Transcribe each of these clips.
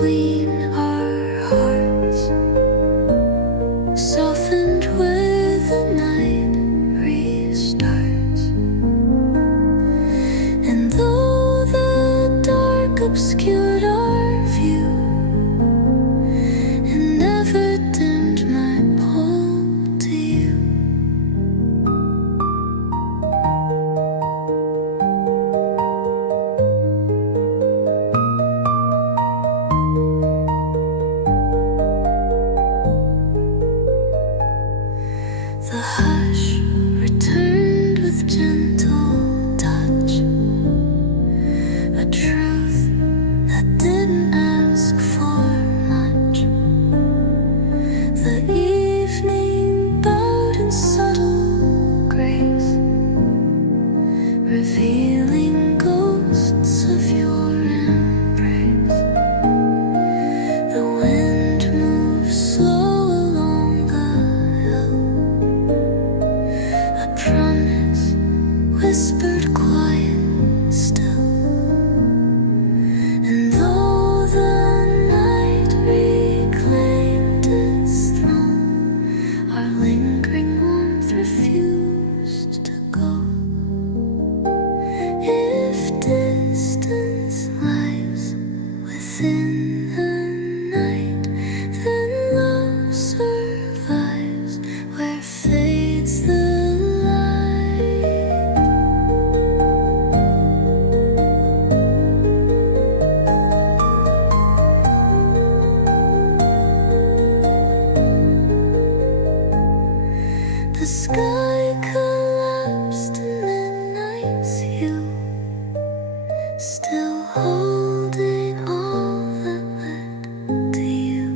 between our hearts, softened where the night restarts. And though the dark obscured our view and never dimmed my pull to you, the hush returned with gentle touch, a truth that didn't ask for much. The evening bowed in subtle grace, revealing ghosts of your embrace. The wind moves slow along the hill, a promise whispered quiet still. And though the night reclaimed its throne, our lingering warmth refused to go. If distance lies within the night, then love survives where fades the light. The sky collapsed in midnight's hue, still holding all that led to you.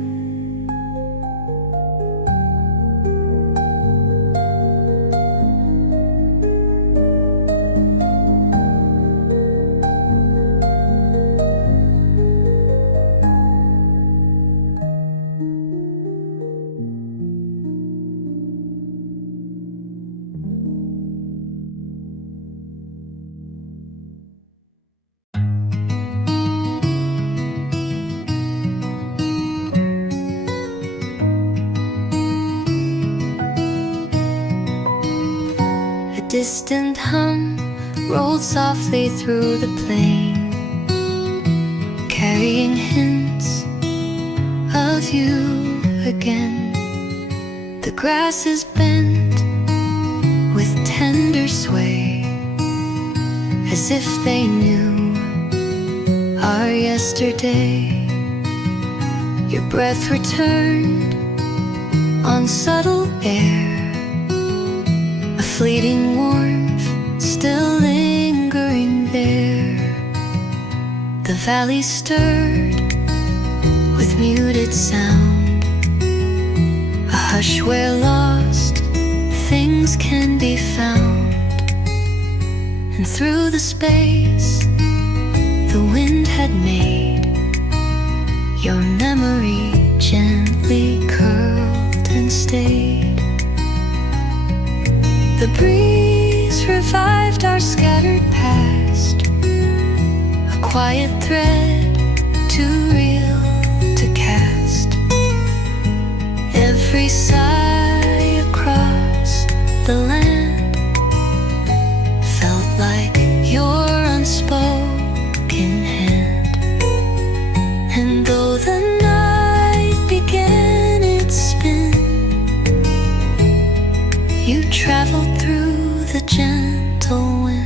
A distant hum rolled softly through the plain, carrying hints of you again. The grass is bent with tender sway, as if they knew our yesterday. Your breath returned on subtle air, a fleeting warmth still lingering there. The valley stirred with muted sound, a hush where lost things can be found. And through the space the wind had made, your memory gently curled and stayed. The breeze revived our scattered past, a quiet thread too real to cast. Every sigh across the land felt like your unspoken hand. And though the night began its spin, you traveled through the gentle wind.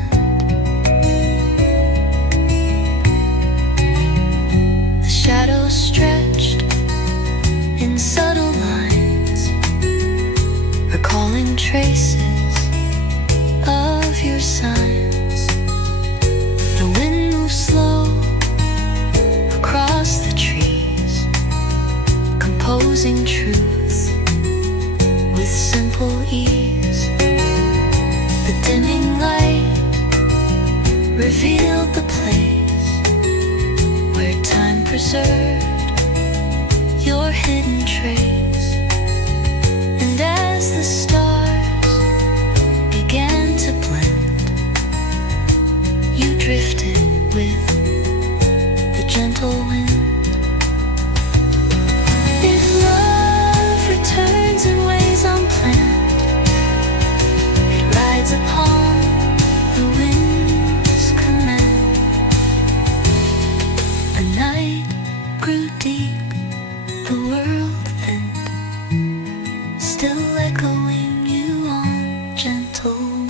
The shadows stretched in subtle lines, recalling traces of your signs. The wind moves slow across the trees, composing truth with simple ease. The dimming light revealed the place where time preserved your hidden trace. And as the stars began to blend, you drifted with the gentle wind. deep the world then, still echoing you on gentle wind.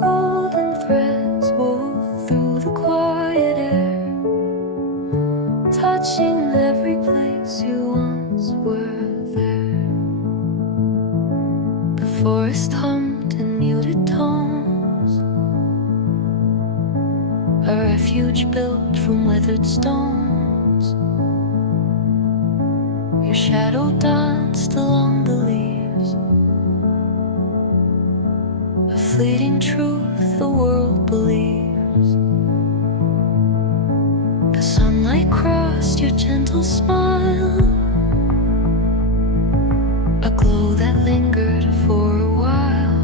Golden threads wove through the quiet air, touching every place you once were there. The forest hummed in muted tones, a refuge built from weathered stones. Your shadow danced along the leaves, a fleeting truth the world believes. The sunlight crossed your gentle smile, a glow that lingered for a while.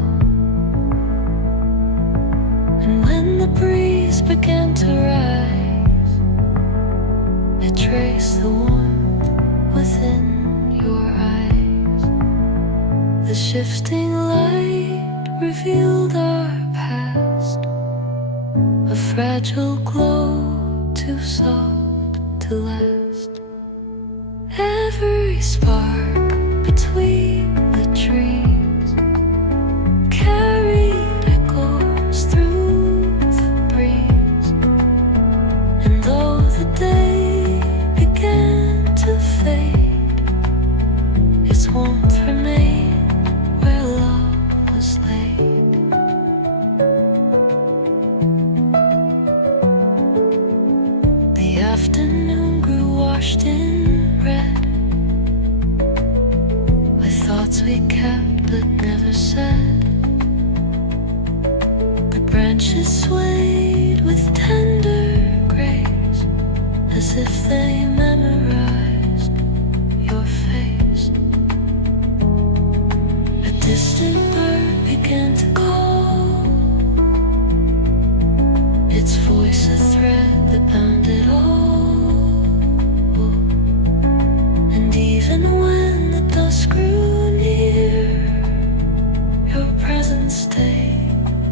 And when the breeze began to rise, it traced the warmth within your eyes. The shifting light revealed our past, a fragile glow too soft to last. Every spark between the trees carried echoes through the breeze, and though the day began to fade, its warmth remained where love was laid. The afternoon grew washed in red, with thoughts we kept but never said. The branches swayed with tender grace, as if they memorized your face. A distant bird began to call, its voice a thread that bound it all. And even when the dusk grew near, your presence stayed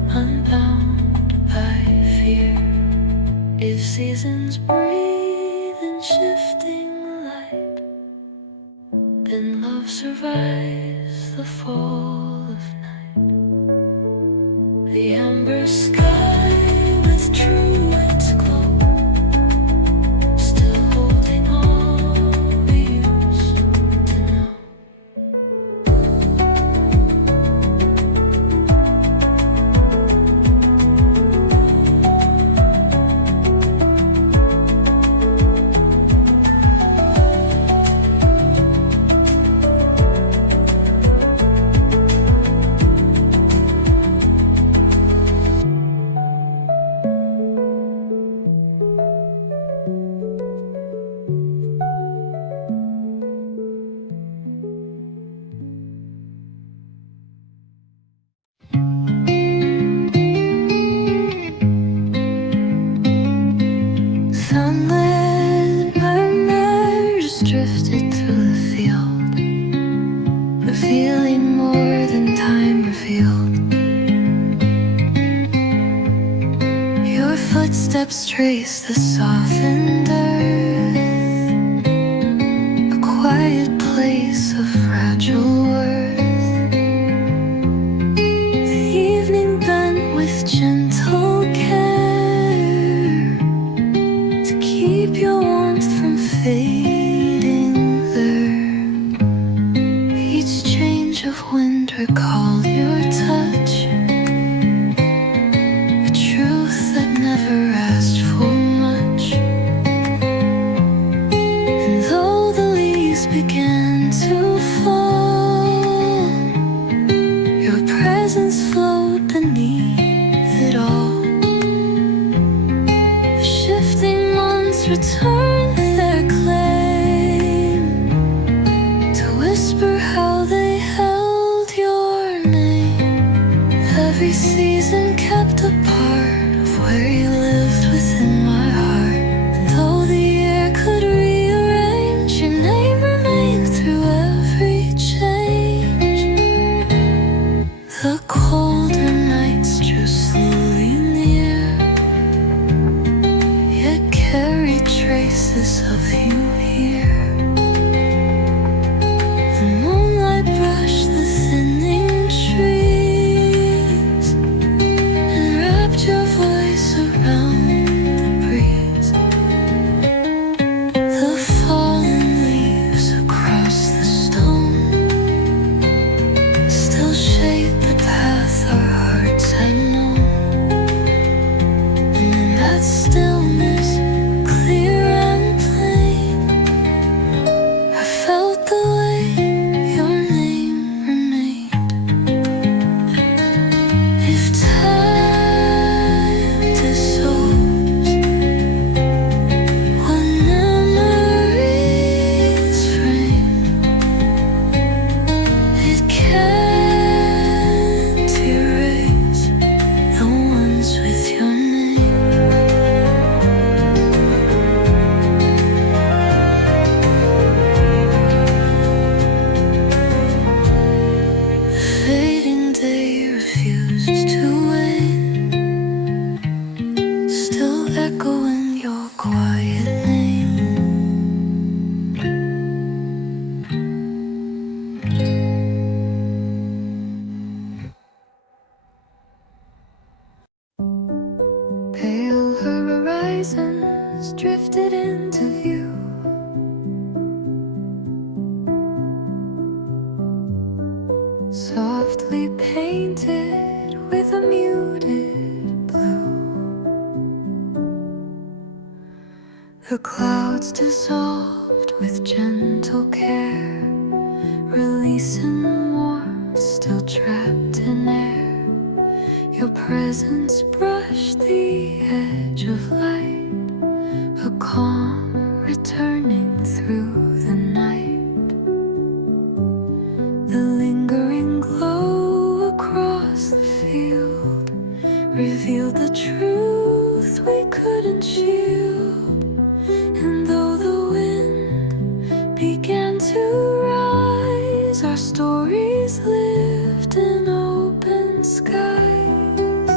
unbound by fear. If seasons breathe in shifting light, then love survives the fall of night. The amber sky with truant's glow, still holding all we used to know. Sunlit murmur just drifted through the field, revealing more than time revealed. Your footsteps trace the softened earth, a quiet place of fragile worth. The evening bent with gentle care to keep your warmth from fading there. Each change of wind recalled your touch, a truth that never asked for much. And though the leaves began to fall, your presence flowed beneath it all. The shifting months return their claim to whisper how they held your crises and kept a part of where you lived within my heart. And though the air could rearrange, your name remained through every change. The colder nights drew slowly near, yet carried traces of you here. The moonlight brushed the thinning trees and wrapped your voice around the breeze. The fallen leaves across the stone still shape the path our hearts had known. And in that stillness, clear and plain, I felt the way your name remained. If time dissolves, what memories frame, it can't erase the ones with your name. The fading day refused to wane, still echoing your quiet name. Pale horizons drifted into view, softly painted with a muted blue. The clouds dissolved with gentle care, releasing warmth still trapped in air. Your presence brushed the edge of light, a calm returning through the night. The lingering glow across the field revealed the truth we couldn't shield. And though the wind began to rise, our stories lived in open skies.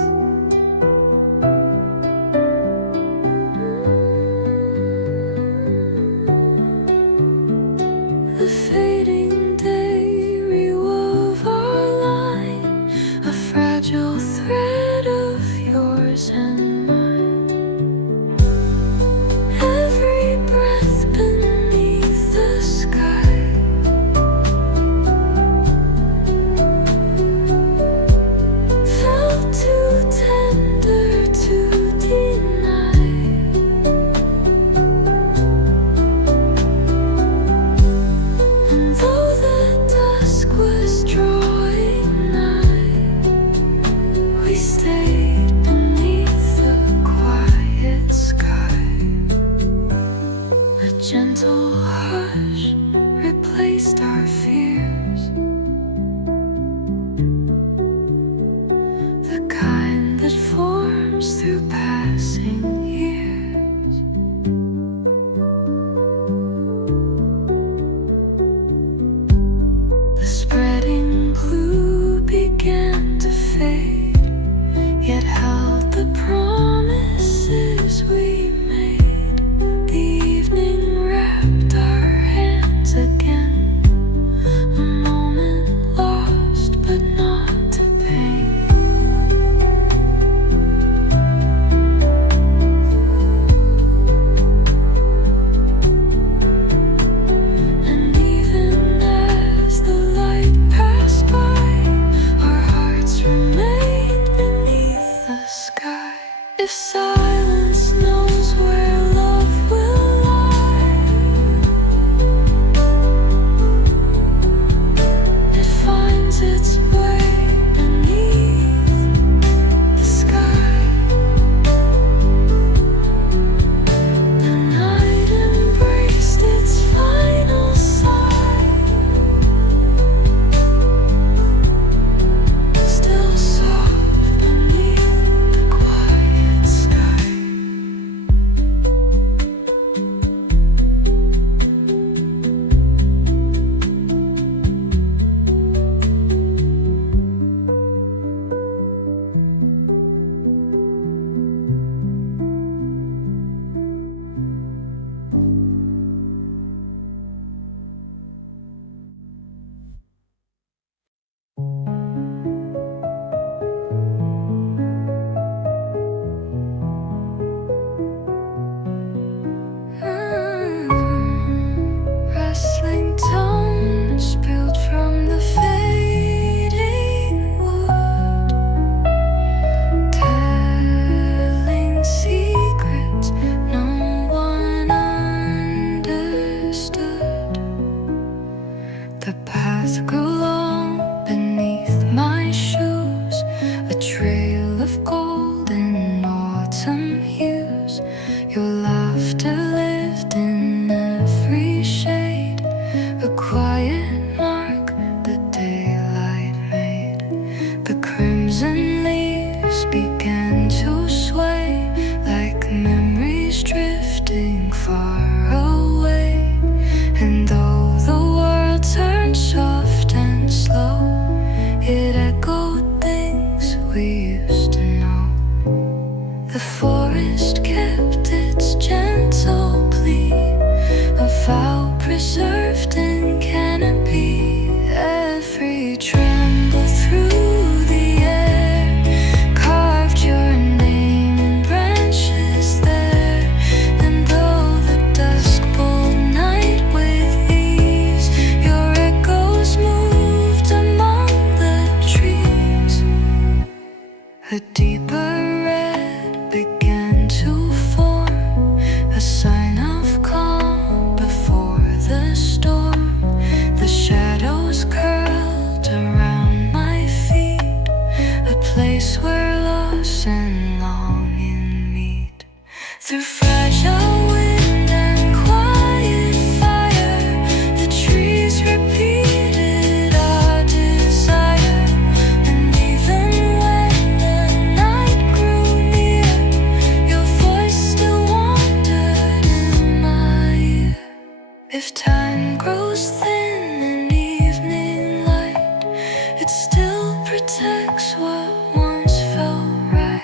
It still protects what once felt right.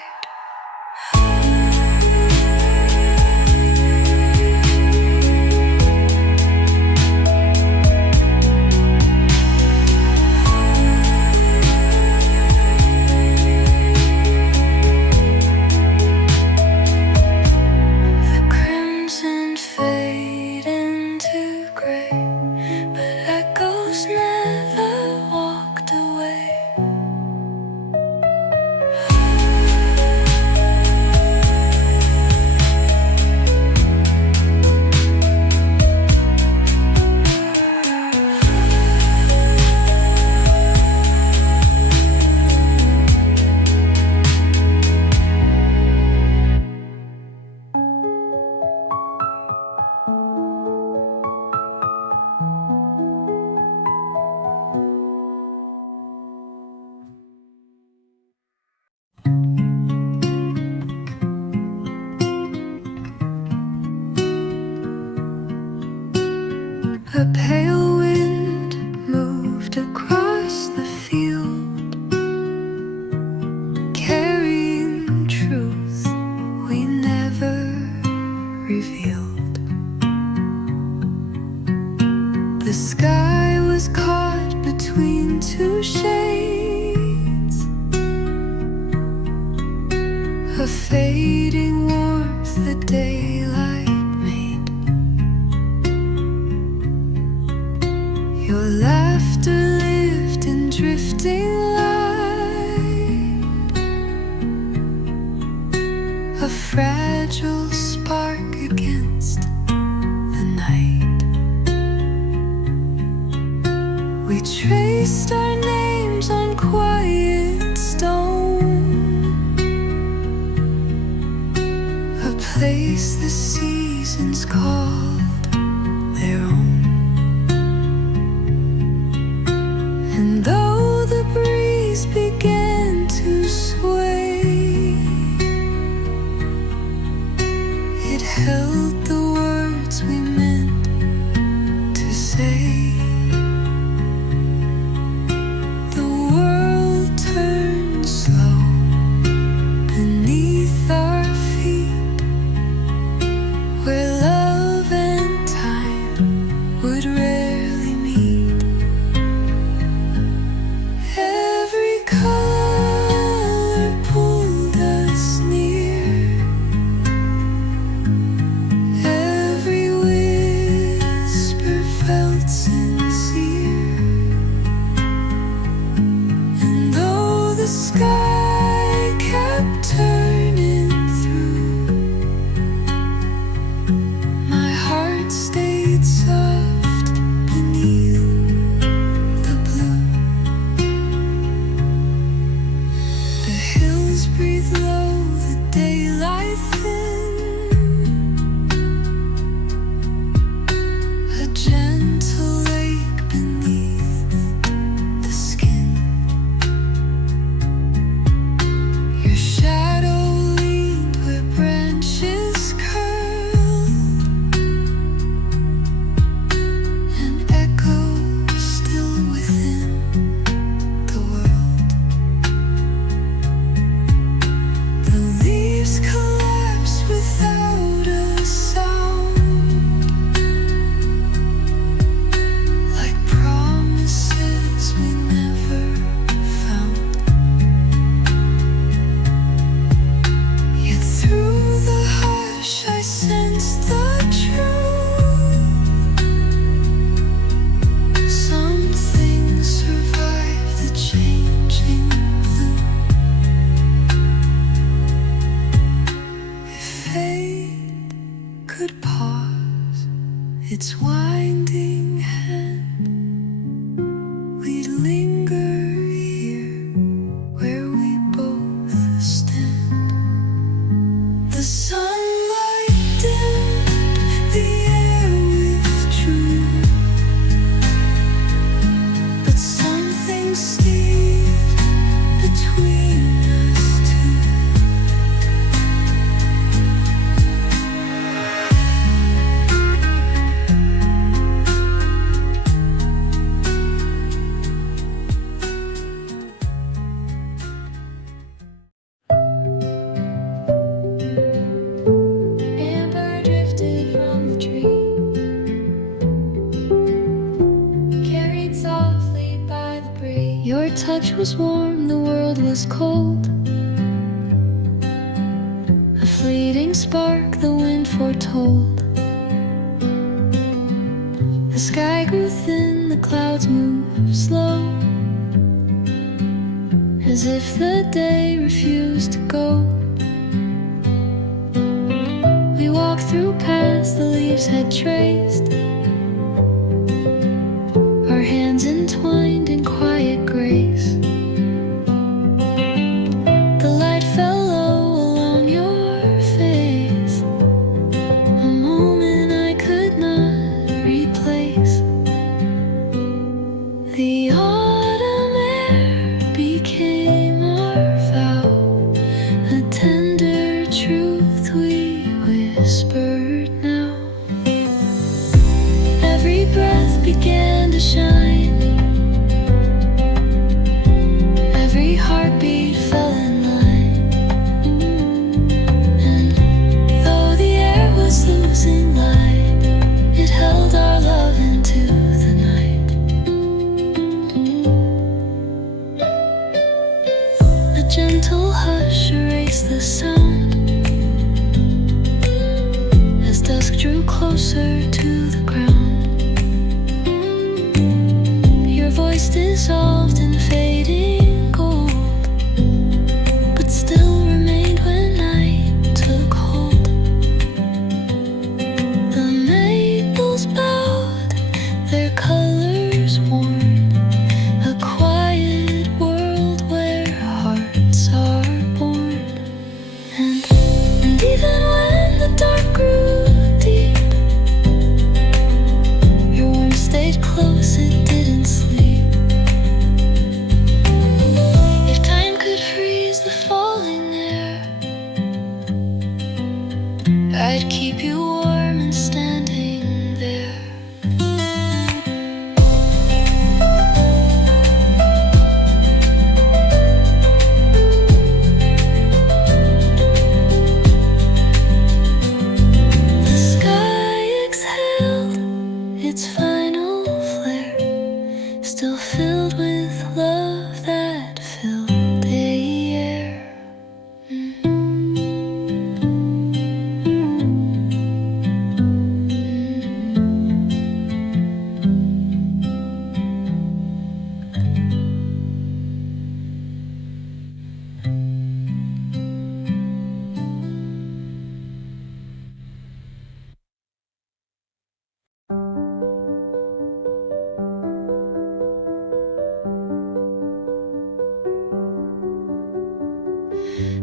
The crimson fade into gray, but echoes never walked away. A pale wind moved across the field, carrying truth we never revealed. The sky was caught between two shades, a fading warmth the daylight made. Your laughter lived in drifting light, a fragile spark against the night. We traced our names on quiet stone, a place the seasons called their own. And though the breeze began to sway, it held the words we meant to say. The world turned slow beneath our feet, where love and time would rarely meet. Every color pulled us near, every whisper felt sincere. And though the sky kept turning through, my heart stayed soft beneath the blue. The hills breathe low, the daylight thin, a gentle lake beneath the skin. touch was warm, the world was cold. A fleeting spark the wind foretold. The sky grew thin, the clouds moved slow, as if the day refused to go. We walked through paths the leaves had traced, our hands entwined in quiet grace. The light fell low along your face, a moment I could not replace. The autumn air became our vow, a tender truth we whispered now. Every breath began to shine, every heartbeat fell in line. And though the air was losing light, it held our love into the night. A gentle hush erased the sound as dusk drew closer to the ground. Your voice dissolved in fading gold, but still remained when night took hold. The maples bowed, their colors worn, a quiet world where hearts are born. And even when the dark grew deep, your warmth stayed close, it didn't sleep. If time could freeze the falling air, I'd keep you warm and standing there. The sky exhaled its final flare, still filled with love that filled the air.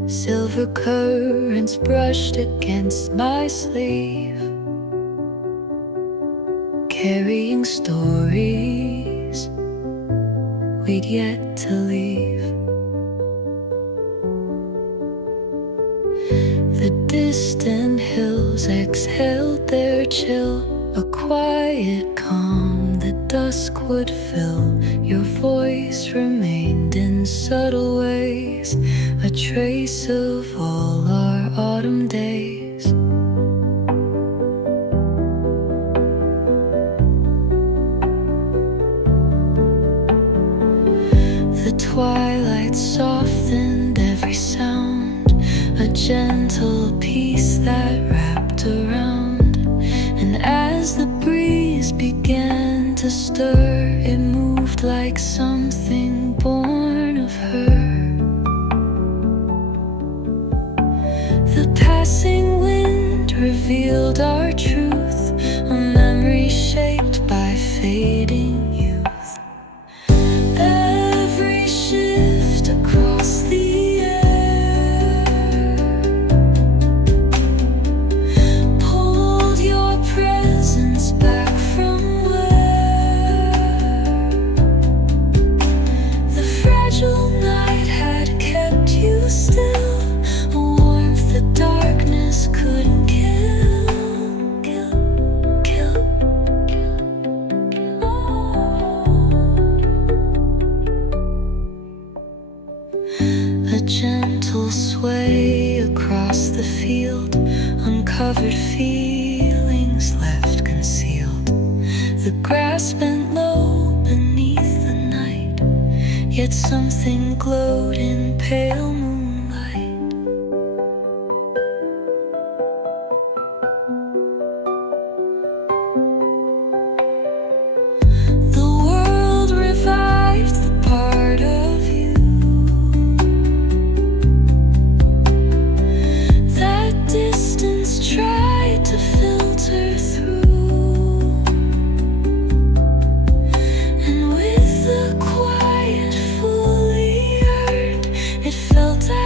Silver currents brushed against my sleeve, carrying stories we'd yet to leave. The distant hills exhaled their chill, a quiet calm that dusk would fill. Your voice remained in subtle ways, a trace of all our autumn days. The twilight softened every sound, a gentle peace that wrapped around. And as the breeze began to stir, it moved like something born of her. The passing wind revealed our truth, a memory shaped by fading youth. Every shift across the air pulled your presence back from where the fragile night had kept you still, a warmth the darkness couldn't kill. A gentle sway across the field, uncovered feelings left concealed. The grass bent low beneath the night, yet something glowed in pale moonlight. The world revived the part of you that distance tried to filter through.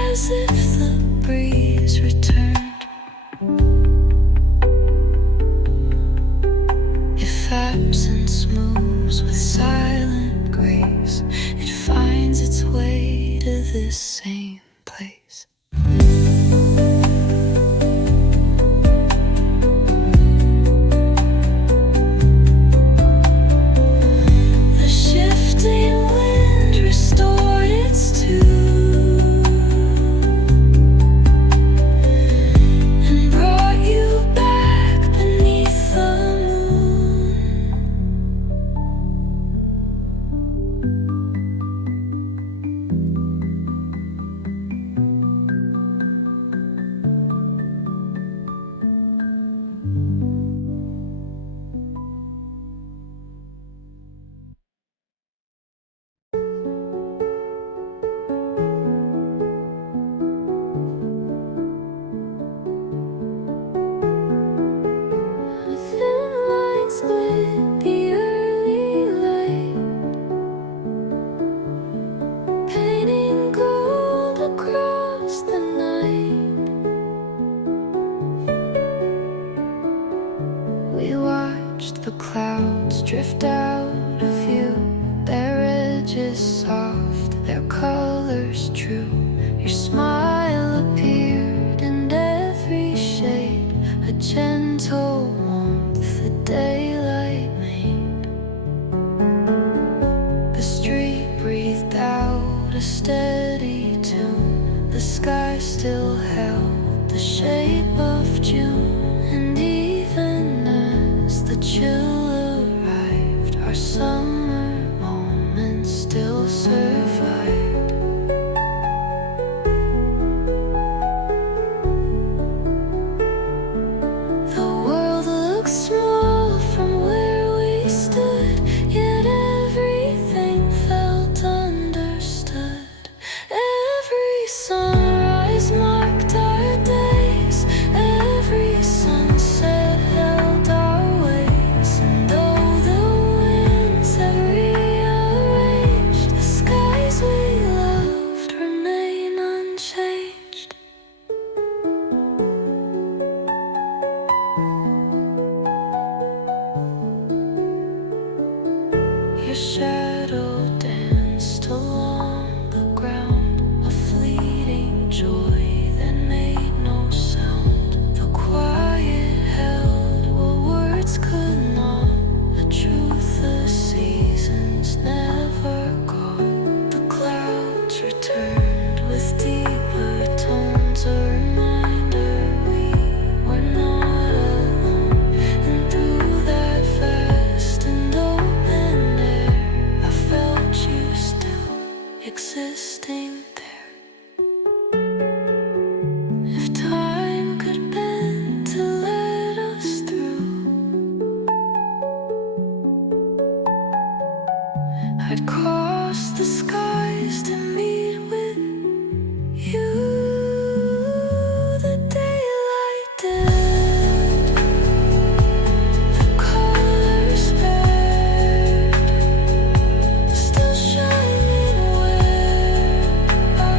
As if the breeze returned. If absence moves with silent grace, it finds its way to this same place. The shifting wind restored its tune. Split the early light, painting gold across the night. We watched the clouds drift out of view, their edges soft, their colors true. Your smile appeared in every shade, a gentle warmth, the daylight made. The street breathed out a steady tune, the sky still held the shape of June. And even as the chill arrived, our summer moments still survived. Small from where we stood, yet everything felt understood. Every sunrise marked our days, every sunset held our ways. And though the winds have rearranged, the skies we loved remain unchanged. Your shadow danced along the ground, a fleeting joy that made no sound. The quiet held what words could not, a truth the seasons never caught. The clouds returned with deeper tones, a reminder we were not alone. And through that vast and open air, I felt you still existing there. If time could bend to let us through, I'd cross the skies to meet with you. The daylight dim, the colors bare, still shining where our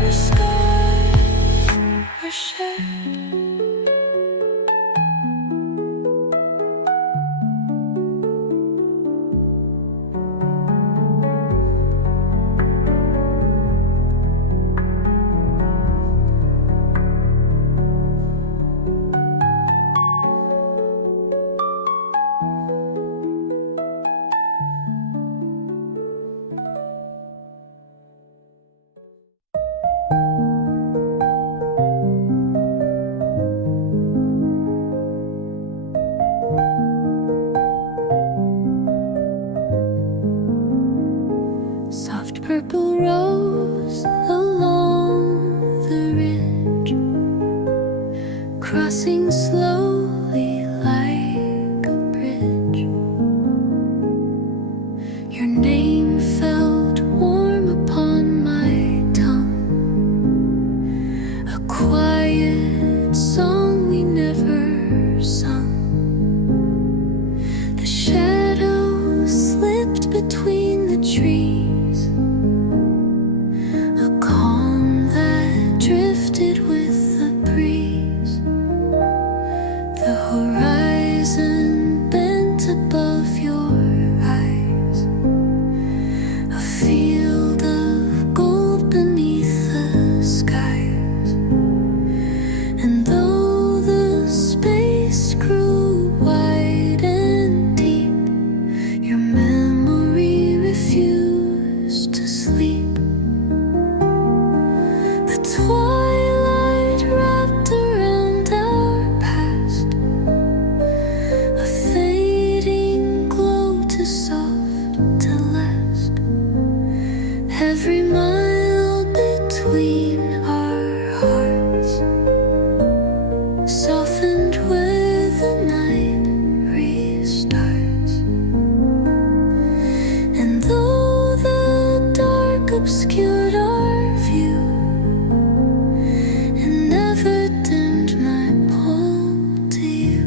twilight wrapped around our past, a fading glow too soft to last. Every mile between our hearts softened where the night restarts. And though the dark obscured our view and never dimmed my pull to you,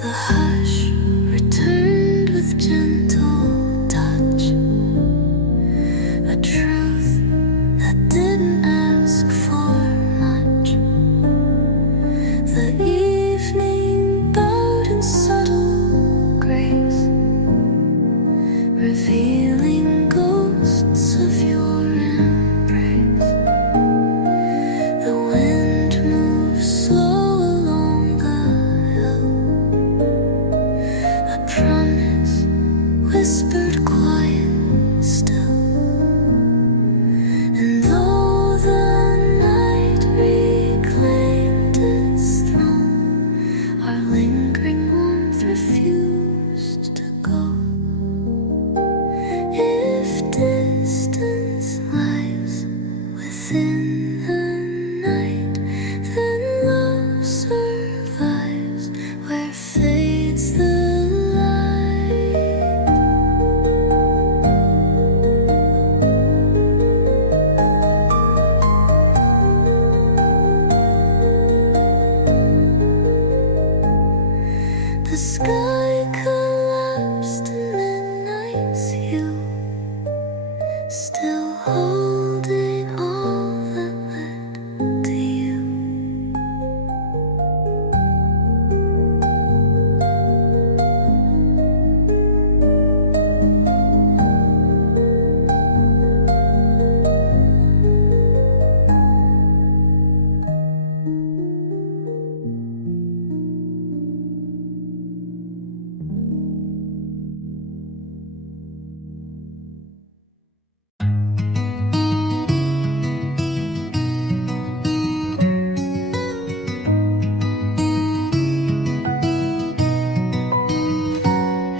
the hush returned with gentle touch, a truth that didn't ask for much. The evening bowed in subtle grace, revealing ghosts of your embrace. The wind moves slow along the hill, a promise whispered quiet still. And though the night reclaimed its throne, our lingering warmth refused to go. If distance lies within the night, then love survives where fades the light. The sky collapsed in midnight's hue, still holding all that led to you.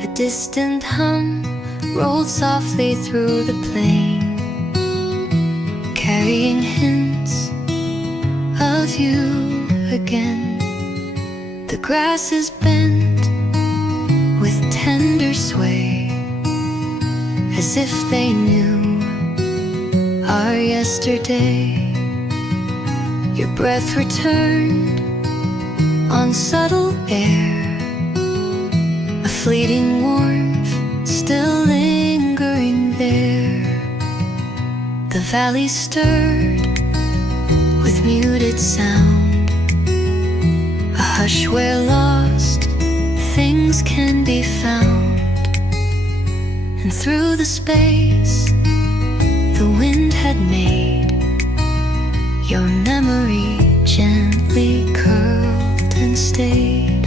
A distant hum rolled softly through the plain, carrying hints of you again. The grass is bent with tender sway, as if they knew our yesterday. Your breath returned on subtle air, a fleeting warmth still lingering there. The valley stirred with muted sound, a hush where lost things can be found. And through the space the wind had made, your memory gently curled and stayed.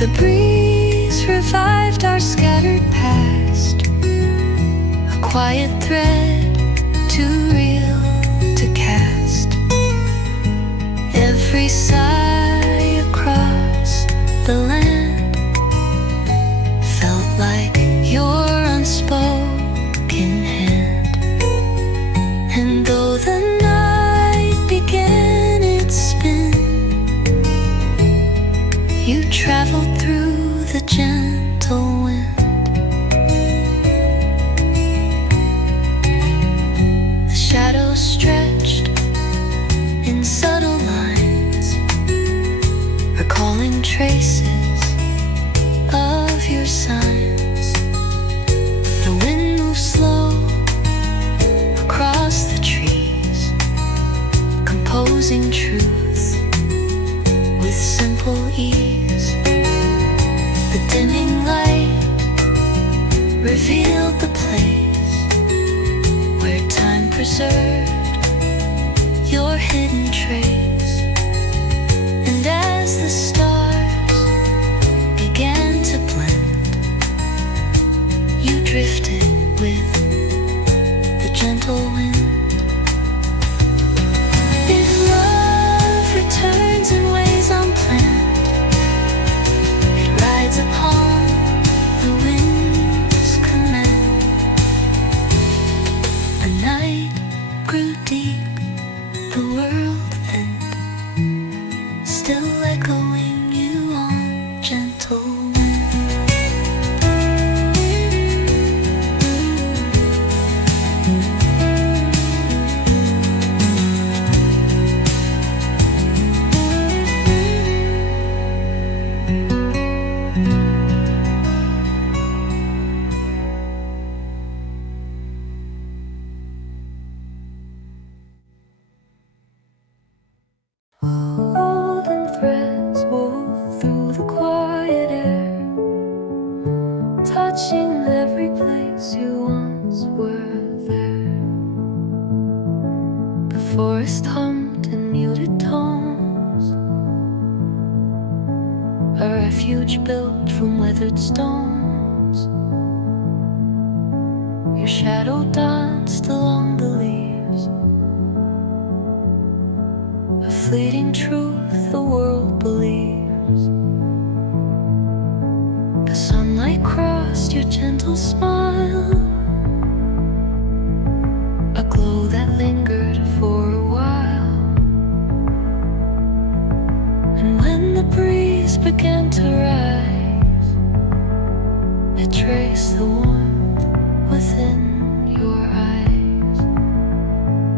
The breeze revived our scattered past, a quiet thread too real to cast. Every sigh across the land felt like your unspoken hand. And though the night began its spin, you traveled through the gentle wind. The shadows stretched in subtle lines, recalling traces of your signs. The wind moves slow across the trees, composing truth with simple ease. The dimming light revealed the place where time preserved hidden trace. And as the stars began to blend, you drifted with the gentle wind. If love returns in ways unplanned, it rides upon the wind's command. A night grew deep, the world thinned, still echoing you on gentle wind. Golden threads wove through the quiet air, touching every place you once were there. The forest hummed in muted tones, a refuge built from weathered stones. Your shadow danced along the leaves, a fleeting truth the world believes. The sunlight crossed your gentle smile, a glow that lingered for a while. And when the breeze began to rise, it traced the warmth within your eyes.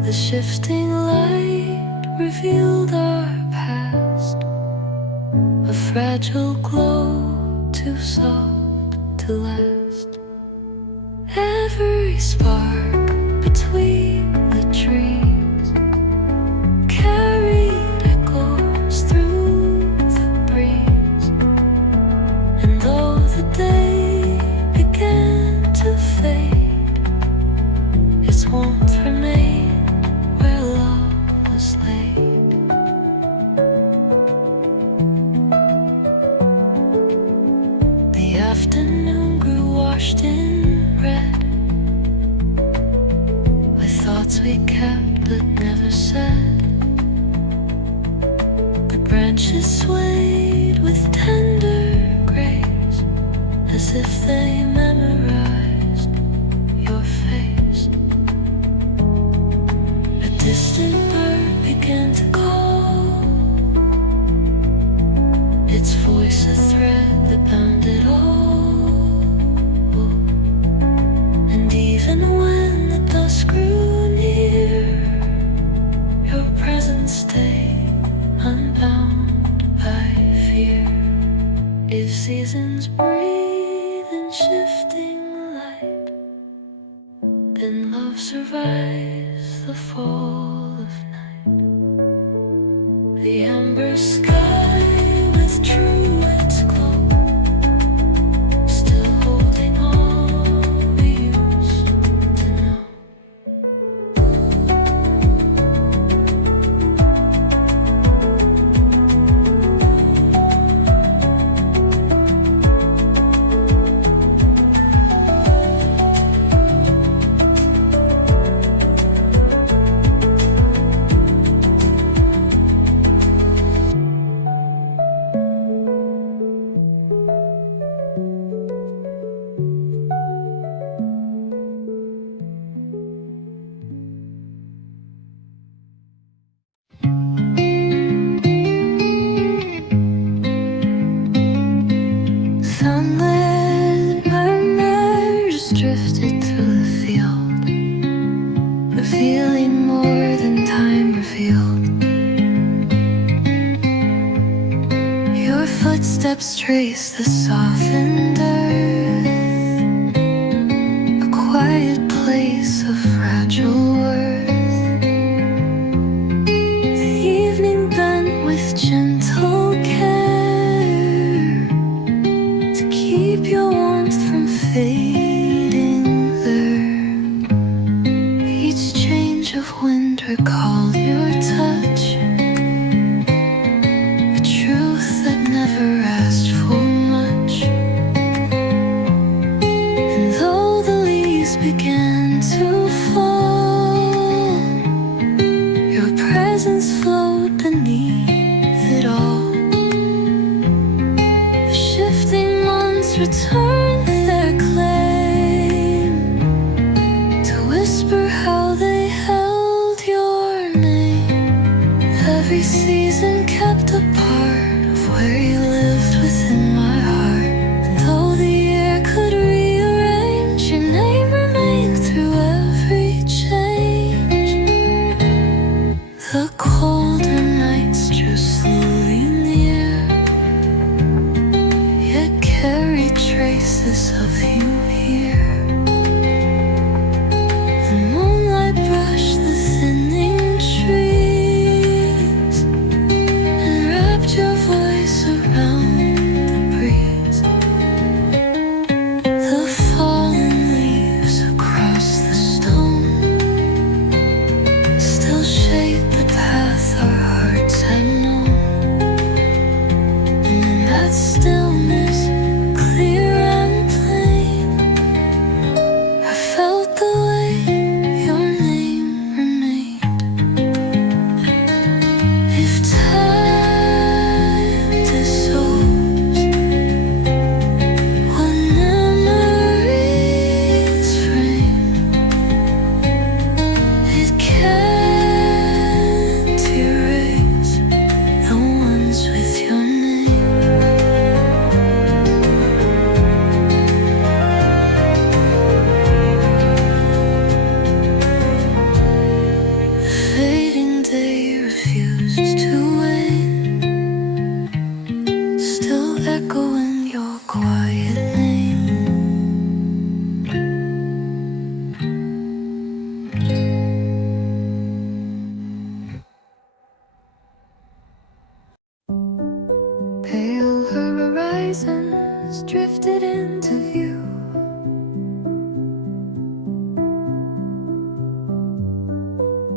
The shifting light revealed our past, a fragile glow too soft to last. Every spark between the trees carried echoes through the breeze. And though the day began to fade, its warmth remained where love was laid. The afternoon grew washed in red, with thoughts we kept but never said. The branches swayed with tender grace, as if they memorized your face. A distant bird began to call, its voice a thread that bound it all. And even when the dusk grew near, your presence stayed unbound by fear. If seasons breathe in shifting light, then love survives the fall of night. The amber sky with truant's glow, still holding all we used to know. Sunlit murmurs drifted through the field, revealing more than time revealed. Your footsteps trace the softened earth, a quiet place of fragile worth. The evening bent with gentle care to keep your warmth from fading there. Each change of wind recalled your touch, presence float beneath it all. The shifting months return their claim to whisper how they held your name. Every season kept a part of where you lived within my heart. And though the air could rearrange, your name remained through every change. The colder nights drew slowly near, yet carried traces of you here. The moonlight brushed the thinning trees and wrapped your voice around the breeze. The fallen leaves across the stone still shape the path our hearts had known. And in that stillness, clear and plain, I felt the way your name remained. If time dissolves, what memories frame, it can't erase the ones with your name. The fading day refused to wane, still echoing your quiet name. Pale horizons drifted into view.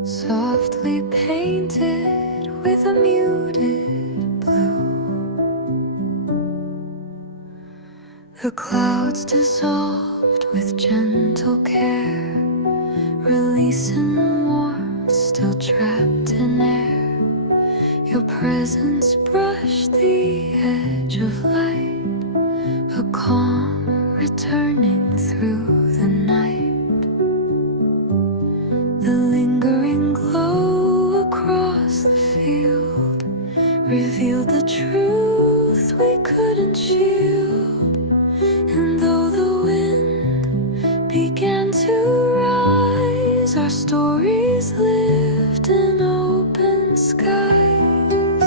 Softly painted with a muted blue. The clouds dissolved with gentle care, releasing warmth still trapped in air. Your presence brushed the edge of light, a calm returning through the night. The lingering glow across the field revealed the truth we couldn't shield. And though the wind began to rise, our stories lived in open skies.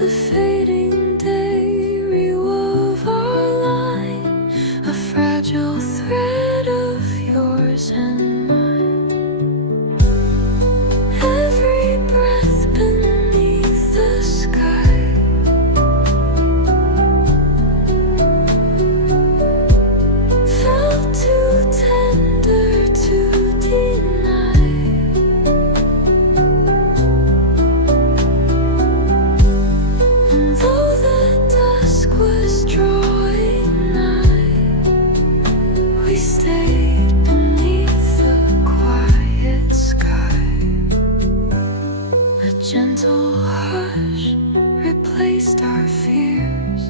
The fading day rewove our line, a fragile thread of yours and mine. Every breath beneath the sky felt too tender to deny. And though the dusk was drawing nigh, we stayed beneath the quiet sky. A gentle hush replaced our fears,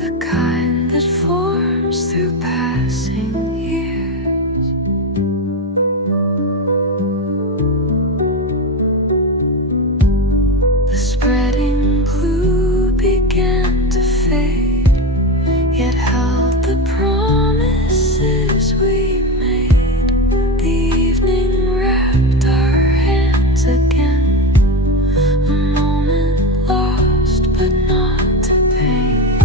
the kind that forms through passing years. The spreading blue began to fade, yet held the promises we made. The evening wrapped our hands again, a moment lost but not to pain.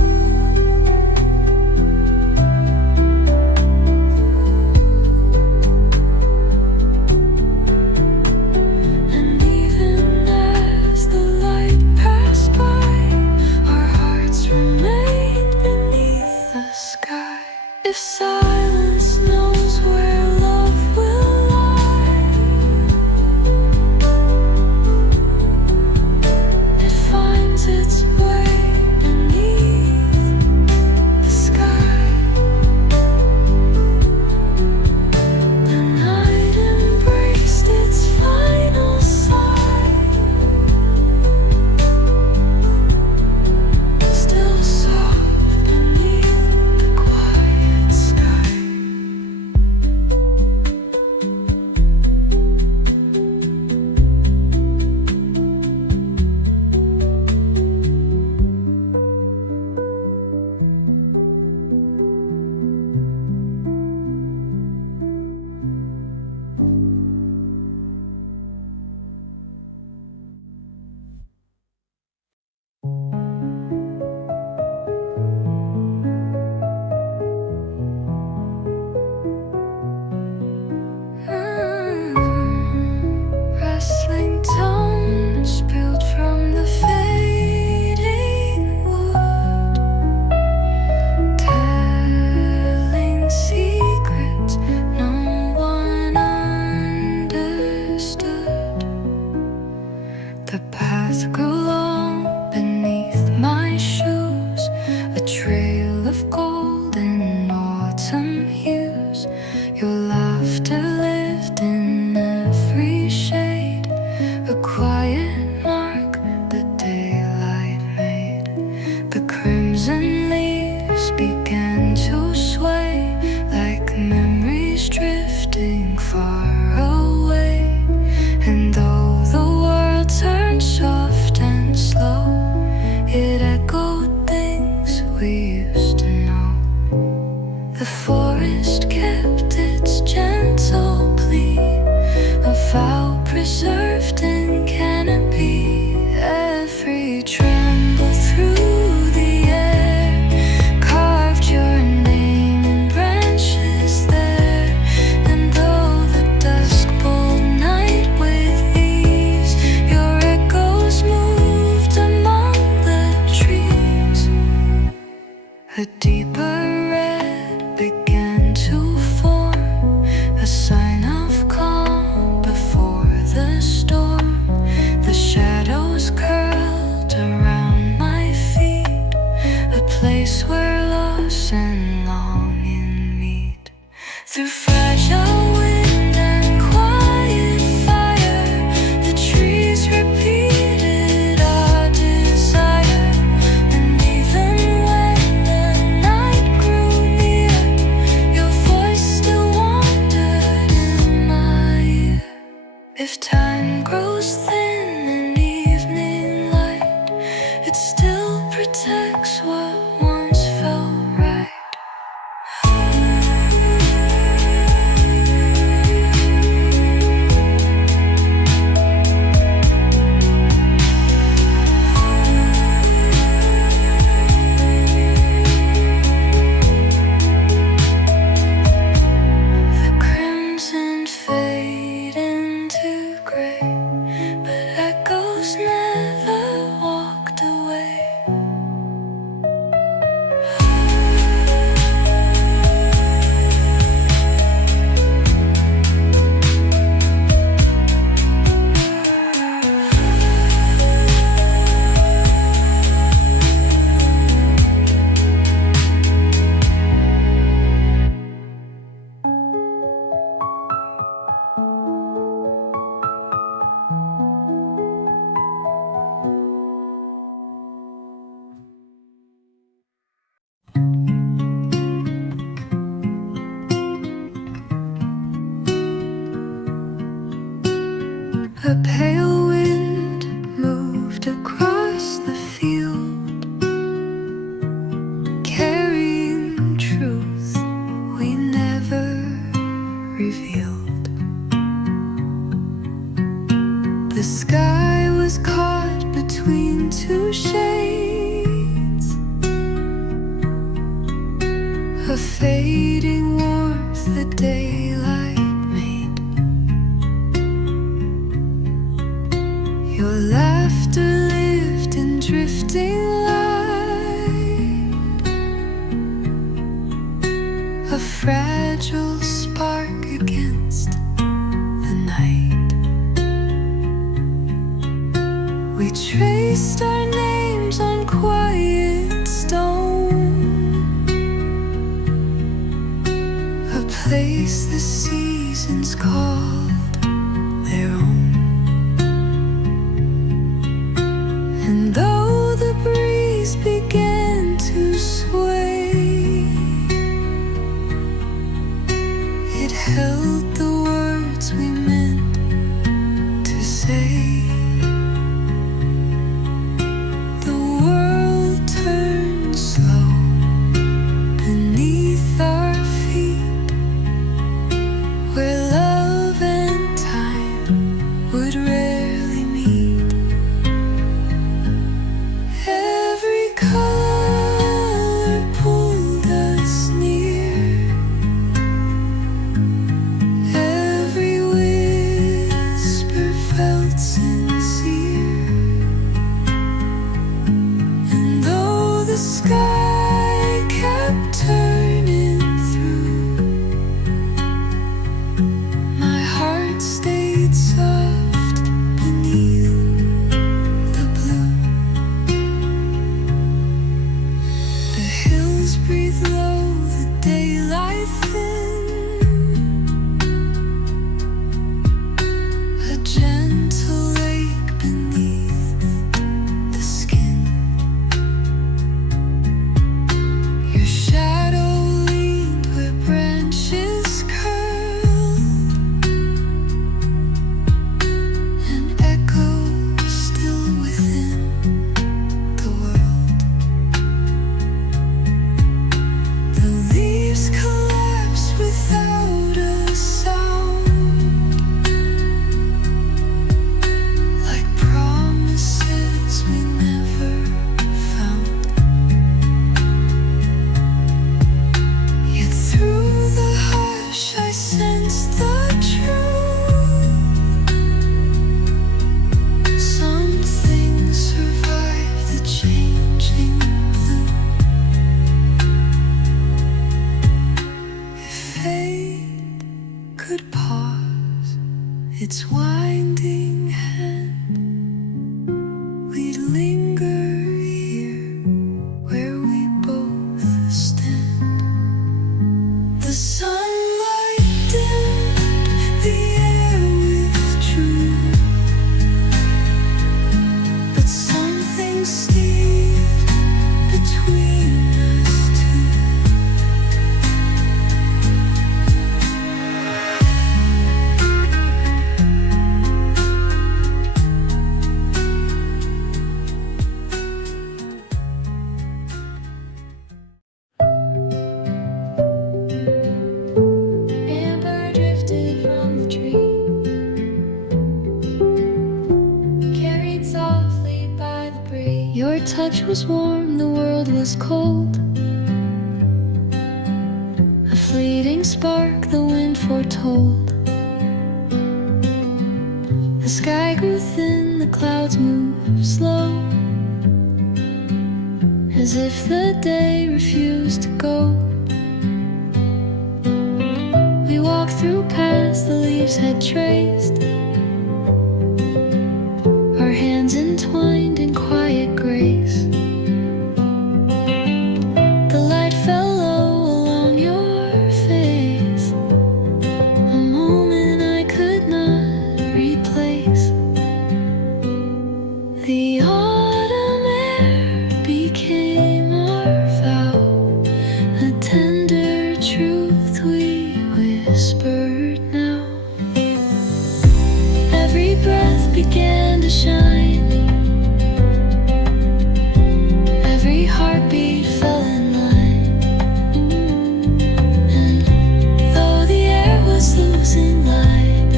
protects what once felt right. The crimson fade into gray, but echoes never walked away. A pale wind moved across the field, carrying truth we never revealed. The sky was caught between two shades, a fading warmth the daylight made. Your laughter lived in drifting light, a fragile spark against the night. We traced our names on quiet stone, a place the seasons called their own. And though the breeze began to sway, it held the words we meant to say. The world turned slow beneath our feet, where love and time would rarely meet. Every color pulled us near, every whisper felt sincere. And though the sky kept turning through, my heart stayed soft beneath the blue. The hills breathe low, the daylight thin, a gentle lake beneath the skin. Your touch was warm, the world was cold. A fleeting spark, the wind foretold. The sky grew thin, the clouds moved slow, as if the day refused to go. We walked through paths the leaves had traced, our hands entwined in quiet grace. The light fell low along your face, a moment I could not replace. The autumn air became our vow, a tender truth we whispered now. Every breath began to shine, every heartbeat fell in line, and though the air was losing light,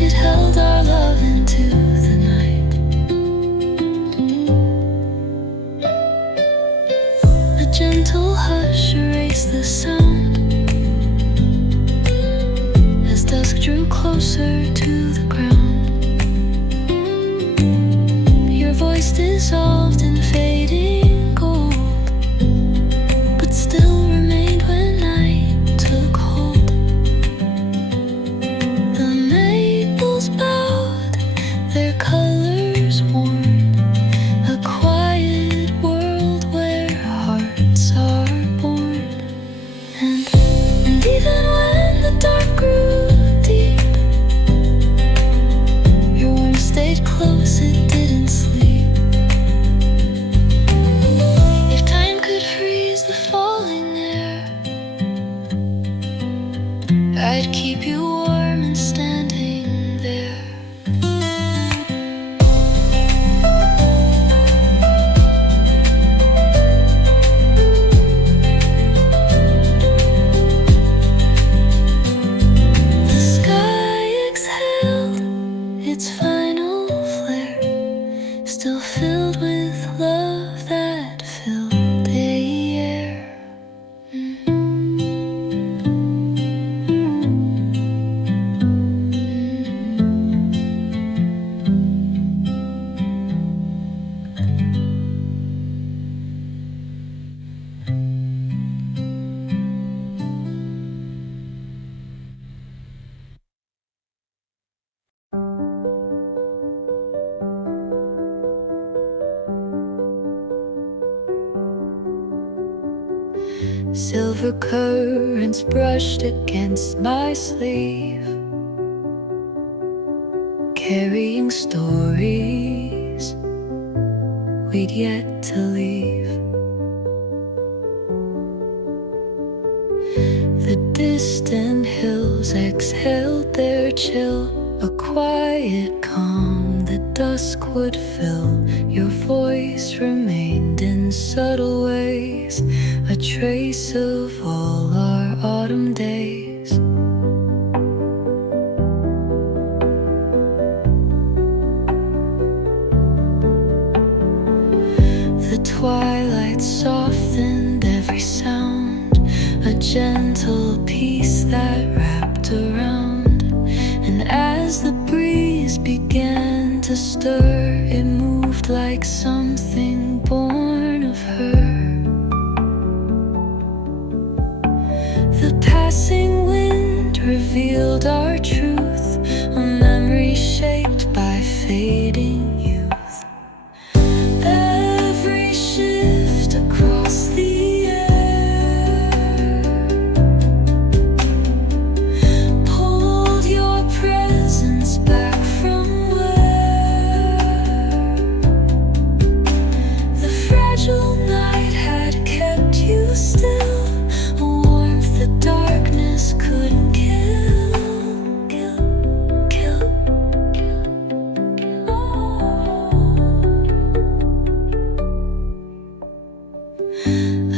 it held our love into the night. A gentle hush erased the sound as dusk drew closer to the ground. Your voice dissolved in fading gold, but still remained when night took hold. The maples bowed, their colors worn, a quiet world where hearts are born. And even when the dark grew deep, your warmth stayed close, it didn't sleep. If time could freeze the falling air, I'd keep you warm and standing there. The sky exhaled its final flare, still filled with love that filled the air. Silver currents brushed against my sleeve, carrying stories we'd yet to leave. The distant hills exhaled their chill, a quiet calm the dusk would fill. Your voice remained in subtle ways, a trace of all our autumn days. The twilight softened every sound, a gentle peace that wrapped around. And as the breeze began to stir, it moved like something born of her. The passing wind revealed our truth, a memory shaped by fading youth. Every shift across the air pulled your presence back from where the fragile night had kept you still, a warmth the darkness couldn't kill.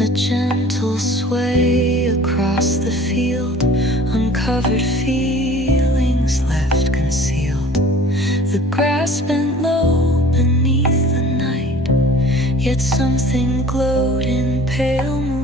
A gentle sway across the field, uncovered feelings left concealed. The grass bent low beneath the night, yet that something glowed in pale moonlight.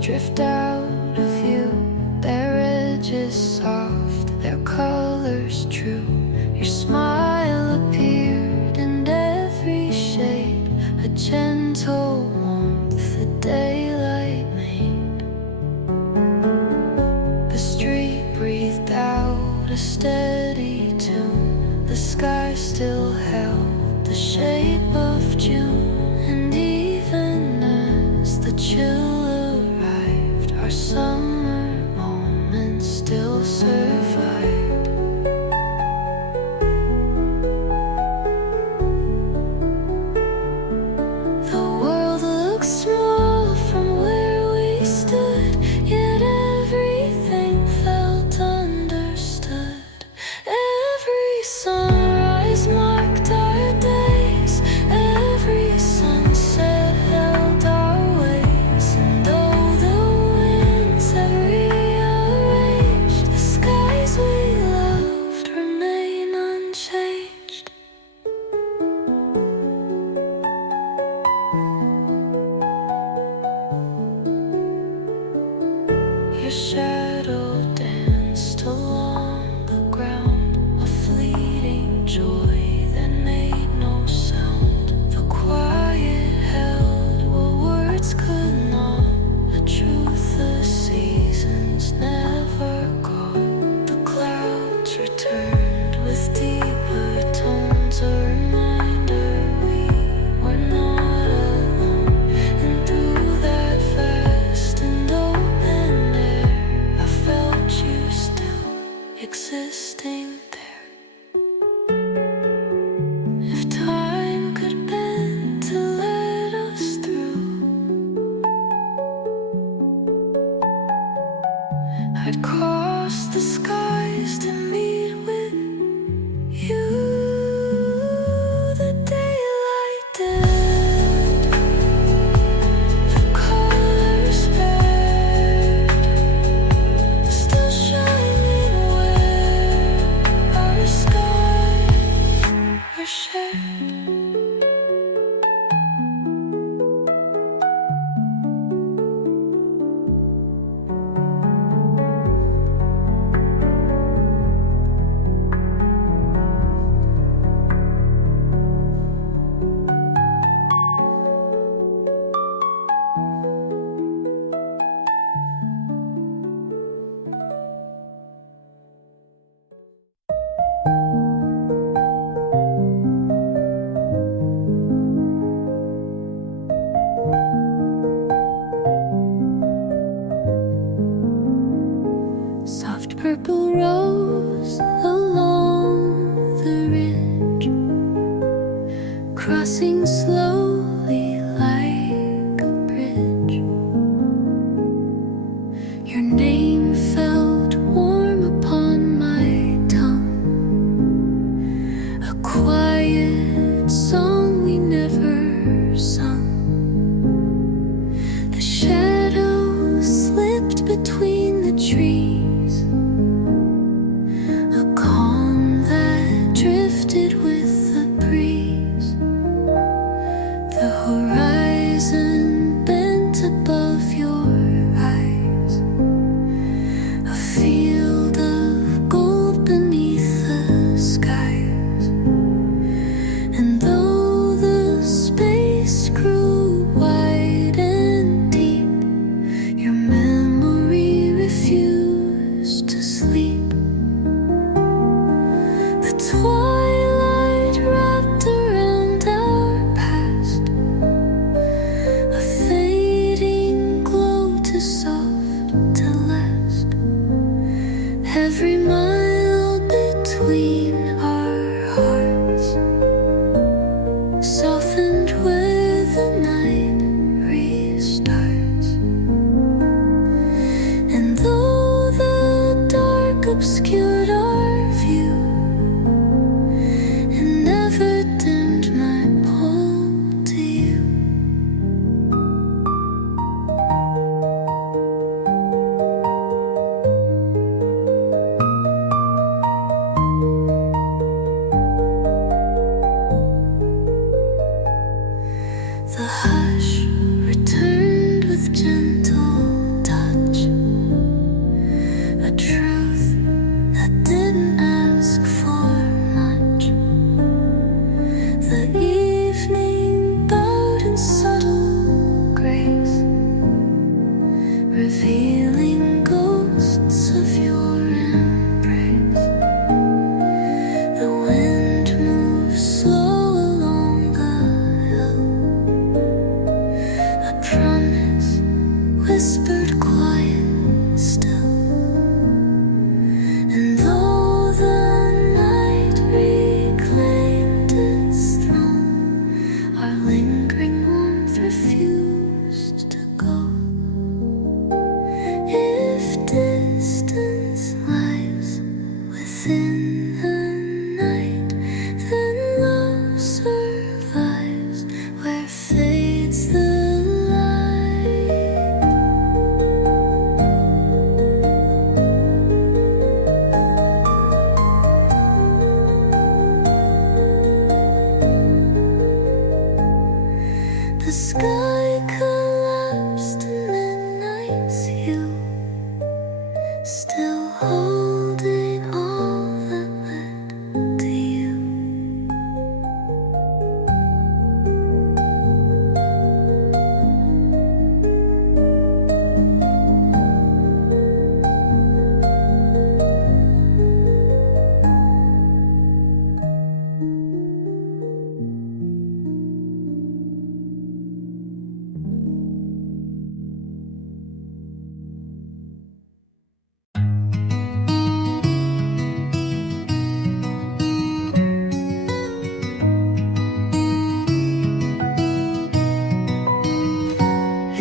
Drift out of view, their edges soft, their colors true. Your smile appeared in every shade, a gentle warmth the daylight made. The street breathed out a steady tune, the sky still held the shape of June, and even as the chill summer moments still survive. The world looked small from where we stood, yet everything felt understood. Every sunrise marked our days, every sunset held our ways, and though the have rearranged, the skies we loved remain unchanged. Your shadow danced along the ground, a fleeting joy that made no sound. The quiet held what words could not, a truth the seasons never caught. The clouds returned with deeper tones, a reminder we were not alone. And through that vast and open air, I felt you still existing there. If time could bend to let us through, I'd cross the skies to meet with you. The daylight dim, the colors bare, still shining where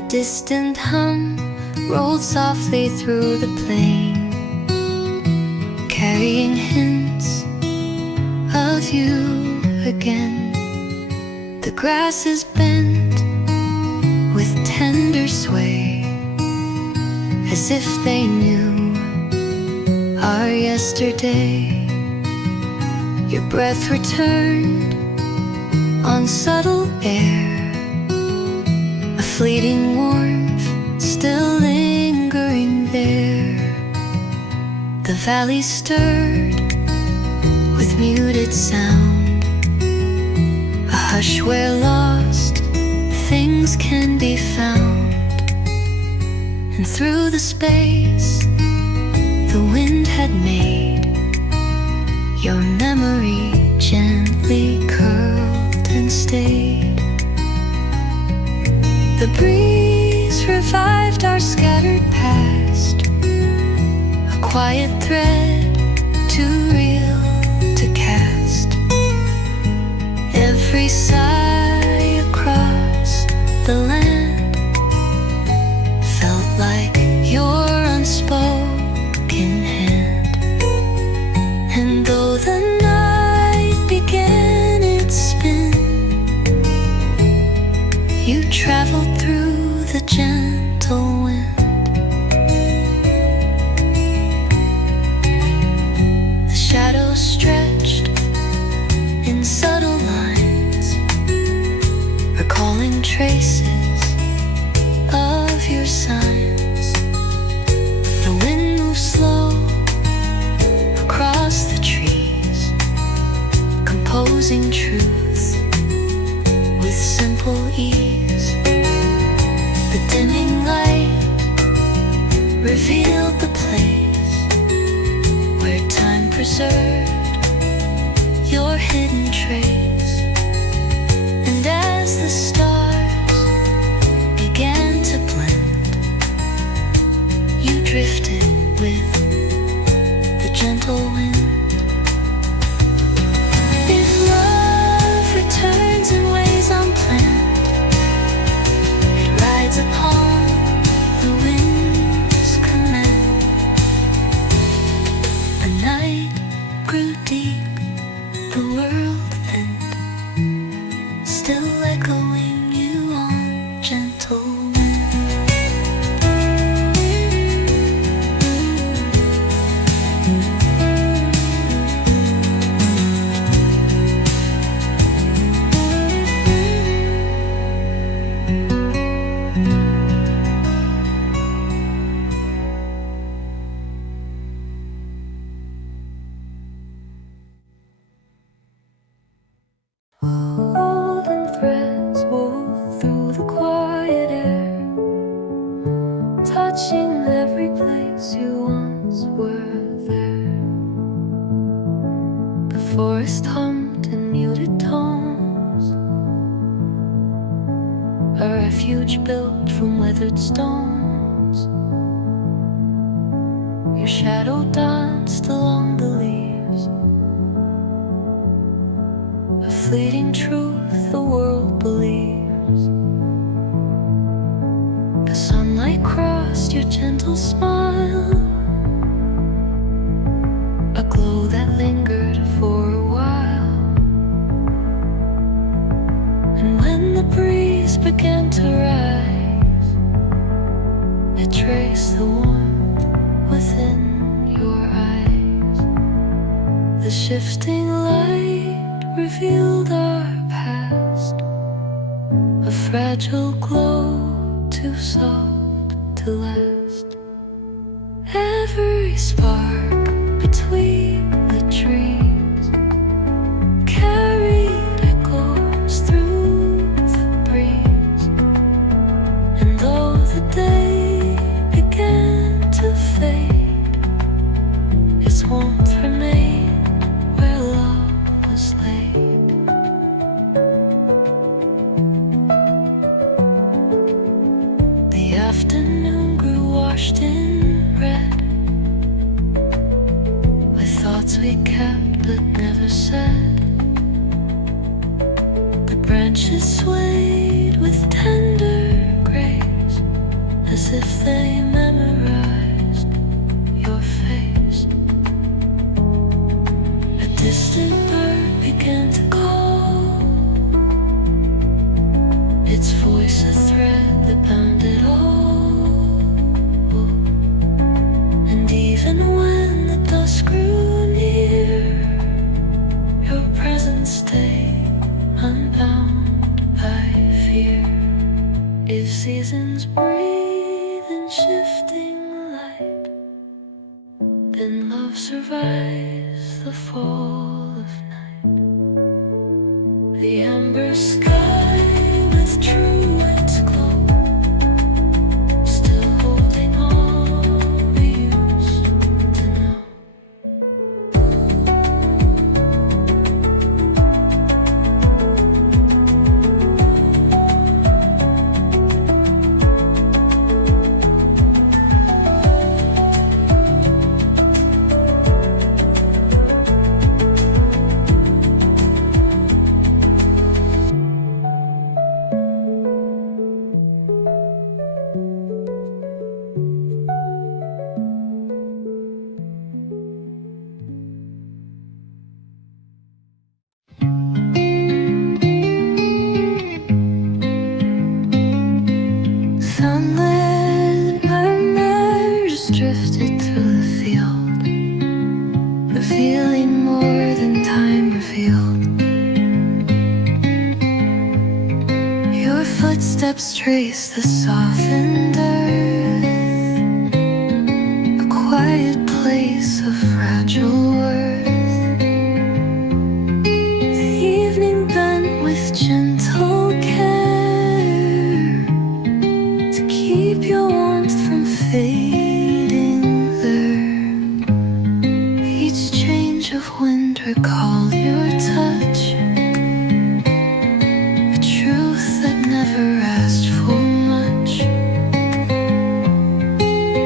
distant hum rolled softly through the plain, carrying hints of you again. The grass is bent with tender sway, as if they knew our yesterday. Your breath returned on subtle air, a fleeting warmth still lingering there. The valley stirred with muted sound, a hush where lost things can be found. And through the space the wind had made, your memory gently curled and stayed. The breeze revived our scattered past, a quiet thread too real to cast. Every sigh across the land felt like your unspoken hand. And though the night began its spin, you traveled through the gentle wind. The shadows stretched in subtle lines, recalling traces of your signs. The wind moves slow across the trees, composing truth with simple ease. The dimming light revealed the place where time preserved your hidden trace. And as the stars began to blend, you drifted with the gentle wind. If love returns in ways unplanned, it rides upon the wind's command. The night grew deep, the world thinned, still echoing you on gentle wind. Golden threads wove through the quiet air, touching every place you once were there. The forest hummed in muted tones, a refuge built from weathered stones. Your shadow danced along the leaves, a fleeting truth the world believes. The sunlight crossed your gentle smile, a glow that lingered for a while. And when the breeze began to rise, it traced the warmth within your eyes. The shifting light revealed our past, a fragile glow too soft to last. Every spark between the trees carried echoes through the breeze. And though the day began to fade, its warmth remained where love was laid. The afternoon grew washed in red, with thoughts we kept but never said. The branches swayed with tender grace, as if they memorized your face. A distant bird began to call, its voice a thread that bound it all. And even when the dusk grew near, your presence stayed unbound by fear. If seasons breathe in shifting light, then love survives the fall of night. The amber sky with truant's glow, still holding all we used to know. Sunlit, my mare just drifted through the field, revealing more than time revealed. Your footsteps trace the softened earth, a quiet place of fragile worth. The evening bent with gentle care to keep your warmth from fading there. Each change of wind recalled your touch, a truth that never asked for much.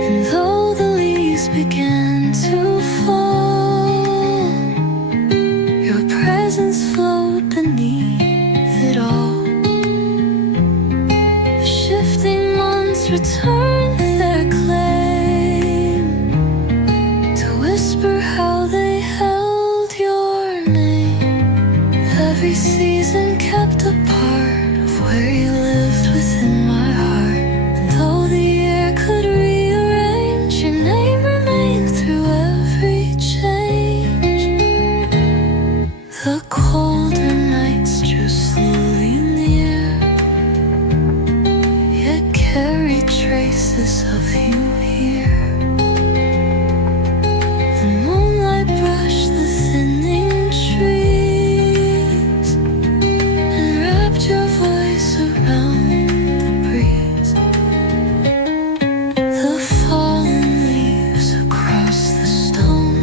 And though the leaves began to fall, your presence flowed beneath it all. The shifting months return their claim to whisper how they held your name. Every season kept a part of where you lived within my heart. And though the air could rearrange, your name remained through every change. The colder nights drew slowly near, yet carried traces of you here. The moonlight brushed the thinning trees and wrapped your voice around the breeze. The fallen leaves across the stone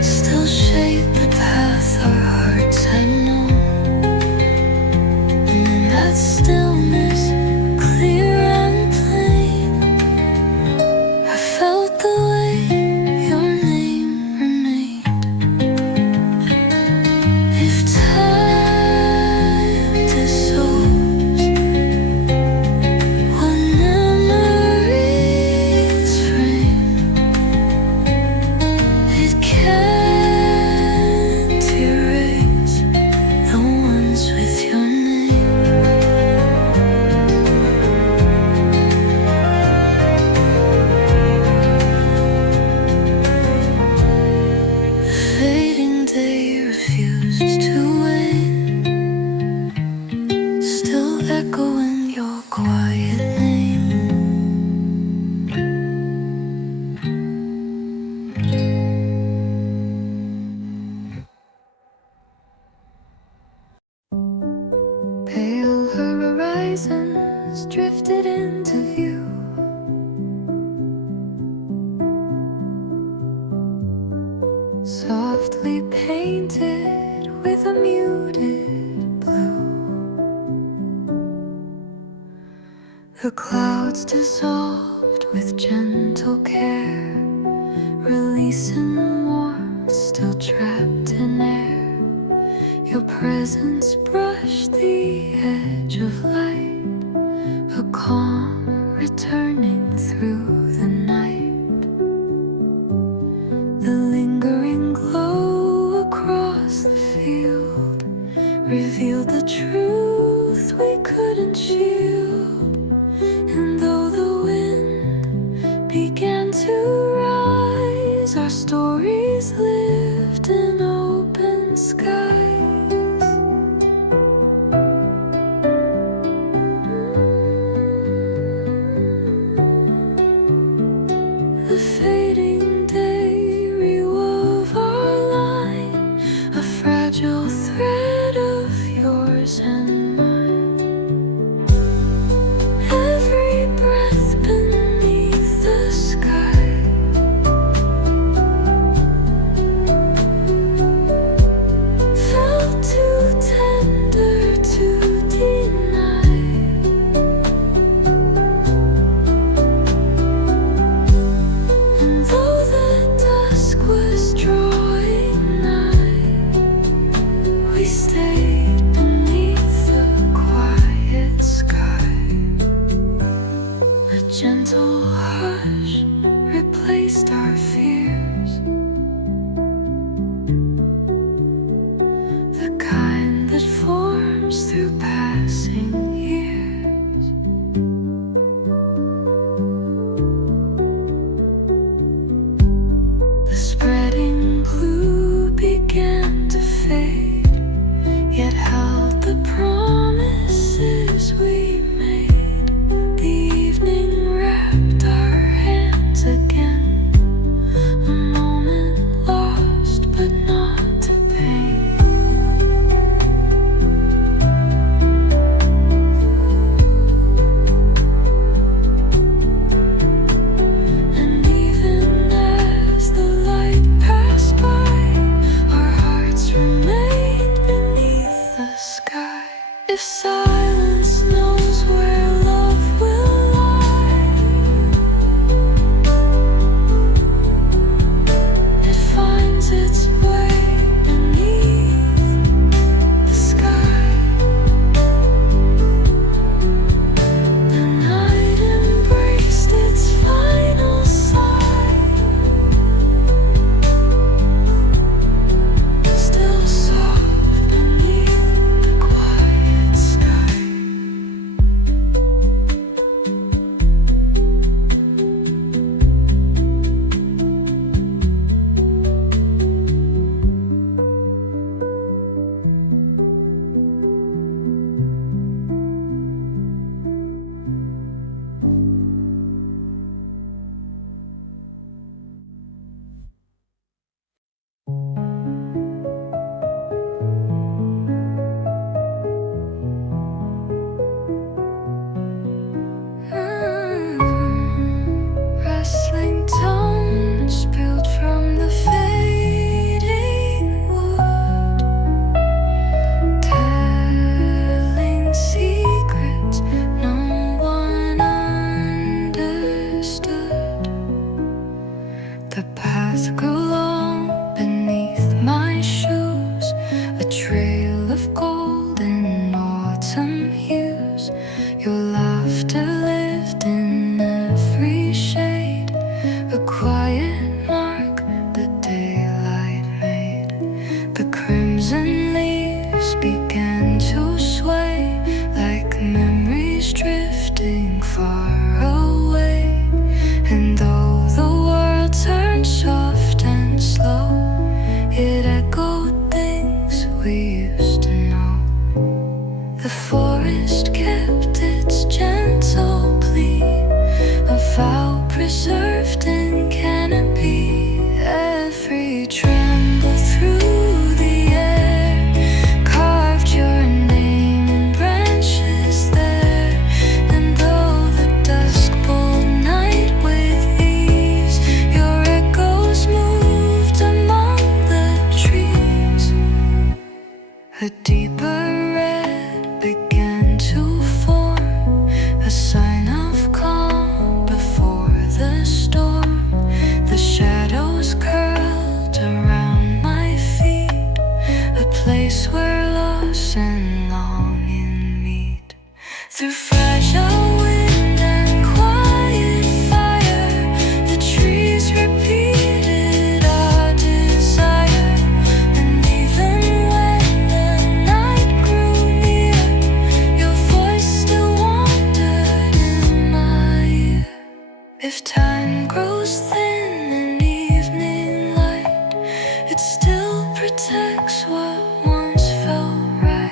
still shade the path our hearts had known. And in that stillness, clear and plain, I felt the way your name remained. If time dissolves, what memories frame, it can't erase the ones with your name. The fading day refused to wane, still echoing your quiet name. Pale horizons drifted into view, softly painted with a muted blue. The clouds dissolved with gentle care, releasing warmth still trapped in air. Your presence brushed the edge of light, a calm lived in open skies. The fading day rewove our line, a fragile thread of yours and mine. Every breath beneath the sky felt too tender to deny. And though the dusk was drawing nigh, we stayed beneath the quiet sky. A gentle hush replaced our fears, the kind that forms through passing years. The spreading blue began to fade, yet held the promises we made. The evening wrapped our hands again, a moment lost but not to pain. And even as the light passed by, our hearts remained beneath the sky. If silence knows where love will lie, it finds its way beneath the sky. The night embraced its final sigh, still soft beneath the quiet sky. Rustling tones spilled from the fading wood, telling secrets no one understood. The path grew long beneath my shoes, a trail of golden autumn hues. Your laughter lived in every shade, a quiet mark the daylight made. The crimson leaves began to sway, like memories drifting far away. And though the world turned soft and slow, it echoed things we used to know. The forest kept its gentle plea, a vow preserved in canopy. Every tremble through the air carved your name in branches there. And though the dusk pulled night with ease, your echoes moved among the trees. A deeper red began to form, a sign of calm before the storm. The shadows curled around my feet, a place where loss and longing meet. Through fragile wind and quiet fire, the trees repeated our desire. And even when the night it still protects what once felt right.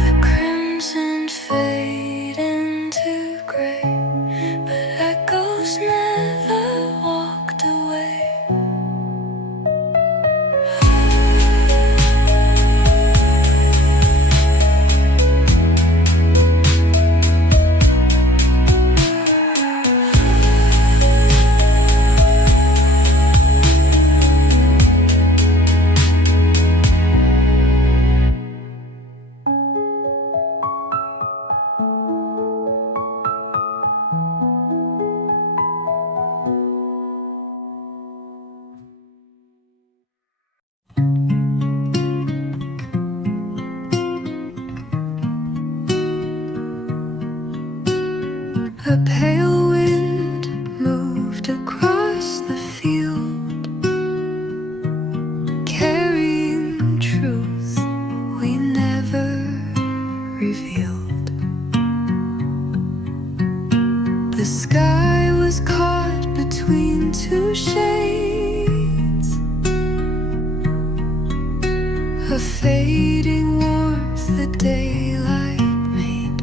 The crimson fade into gray, but echoes never walked away. A pale wind moved across the field, carrying truth we never revealed. The sky was caught between two shades, a fading warmth the daylight made.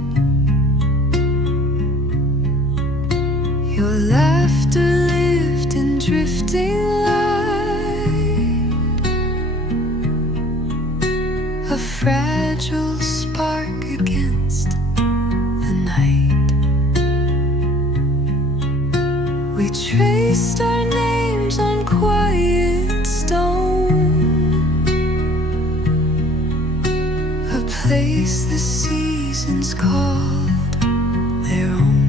Your laughter lived in drifting light, a fragile spark against the night. We traced our names on quiet stone, a place the seasons called their own.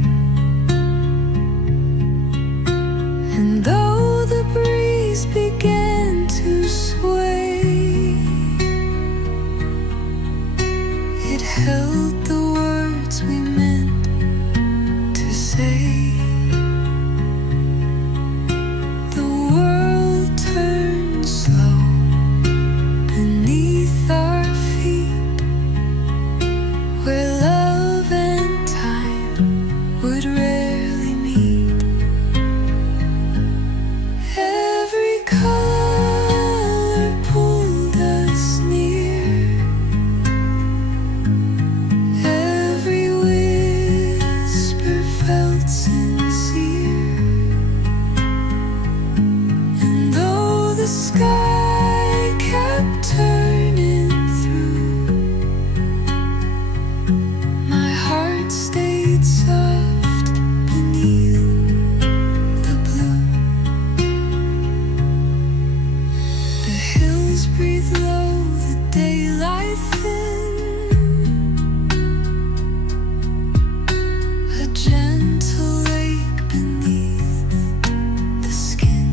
And though the breeze began to sway, it held the words we meant to say. The world turned slow beneath our feet, where love and time would rarely meet. Every color pulled us near, every whisper felt sincere. And though the sky kept turning through, my heart stayed soft beneath the blue. The hills breathe low, the daylight thin, a gentle lake beneath the skin.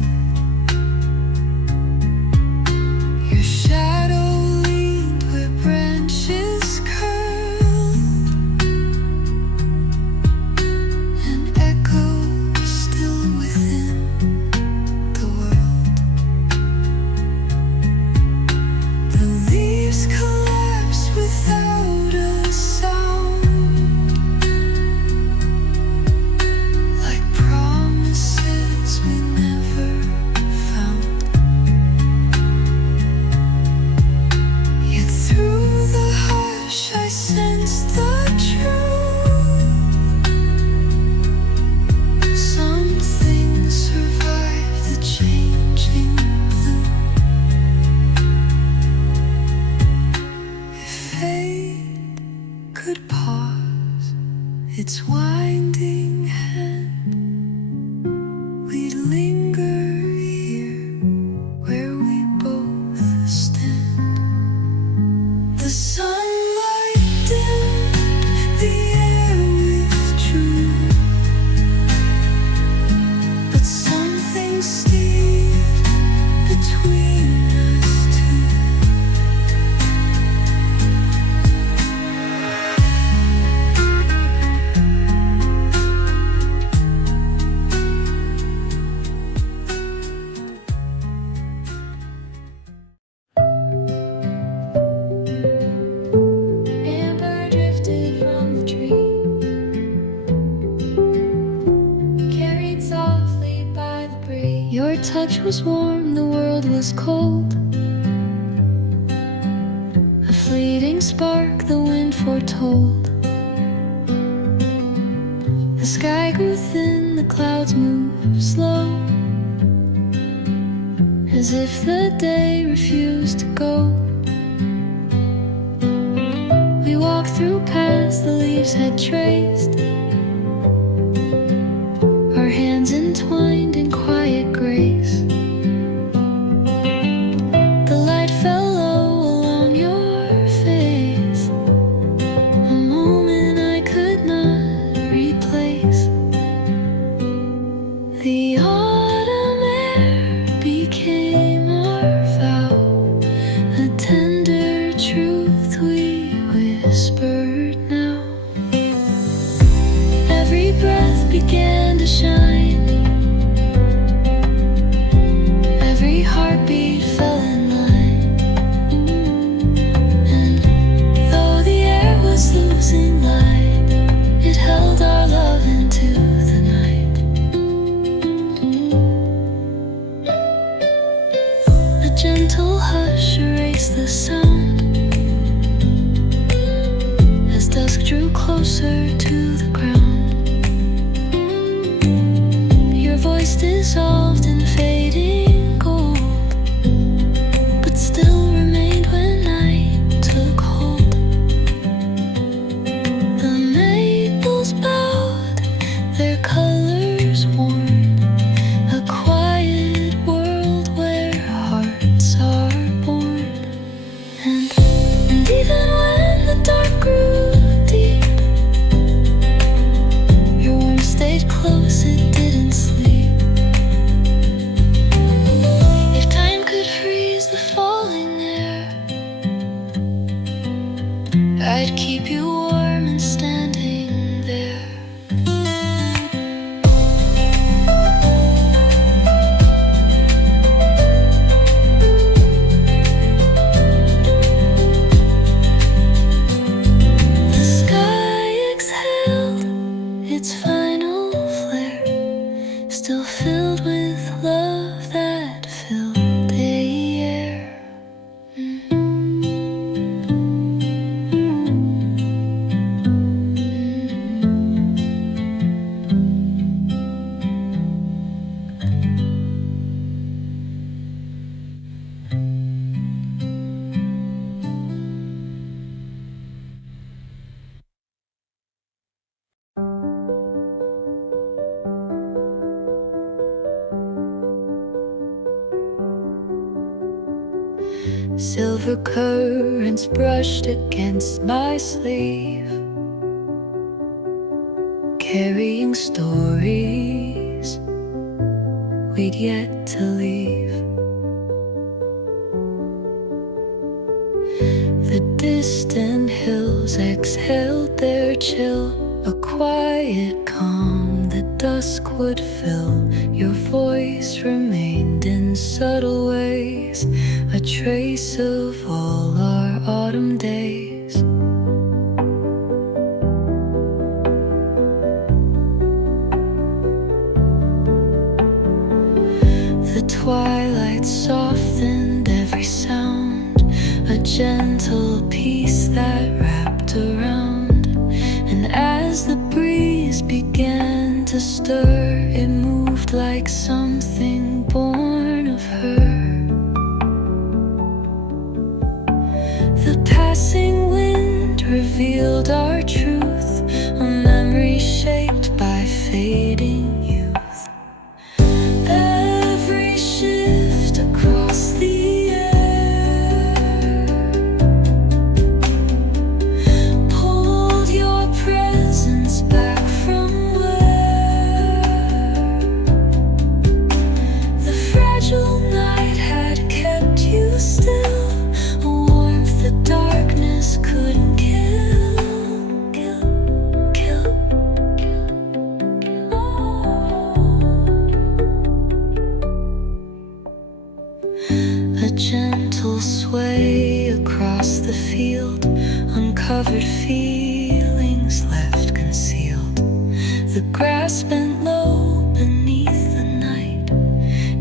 touch was warm, the world was cold. A fleeting spark the wind foretold. The sky grew thin, the clouds moved slow, as if the day refused to go. We walked through paths the leaves had traced, our hands entwined in quiet grace. The light fell low along your face, a moment I could not replace. The autumn air became our vow, a tender truth we whispered now. Every breath began to shine, every heartbeat fell in line, and though the air was losing light, it held our love into the night. A gentle hush erased the sound as dusk drew closer to the ground. Your voice dissolved in fading gold, but still remained when night took hold. The maples bowed, their colors worn, a quiet world where hearts are born. And even when the dark grew deep, your warmth stayed close, it didn't sleep. If time could freeze the falling air, I'd keep you warm and standing there. The sky exhaled its final flare, still filled with love that filled the air. Silver currents brushed against my sleeve, carrying stories we'd yet to leave. The distant hills exhaled their chill, a quiet calm that dusk would fill. Your voice remained in subtle ways, a trace of all our autumn days. The twilight softened every sound, a gentle peace that wrapped around. And as the breeze began to stir, it moved like something born of her. The passing wind revealed our truth, a memory shaped by fading youth. Every shift across the air pulled your presence back from where the fragile night had kept you still. The darkness couldn't kill. A gentle sway across the field, uncovered feelings left concealed. The grass bent low beneath the night,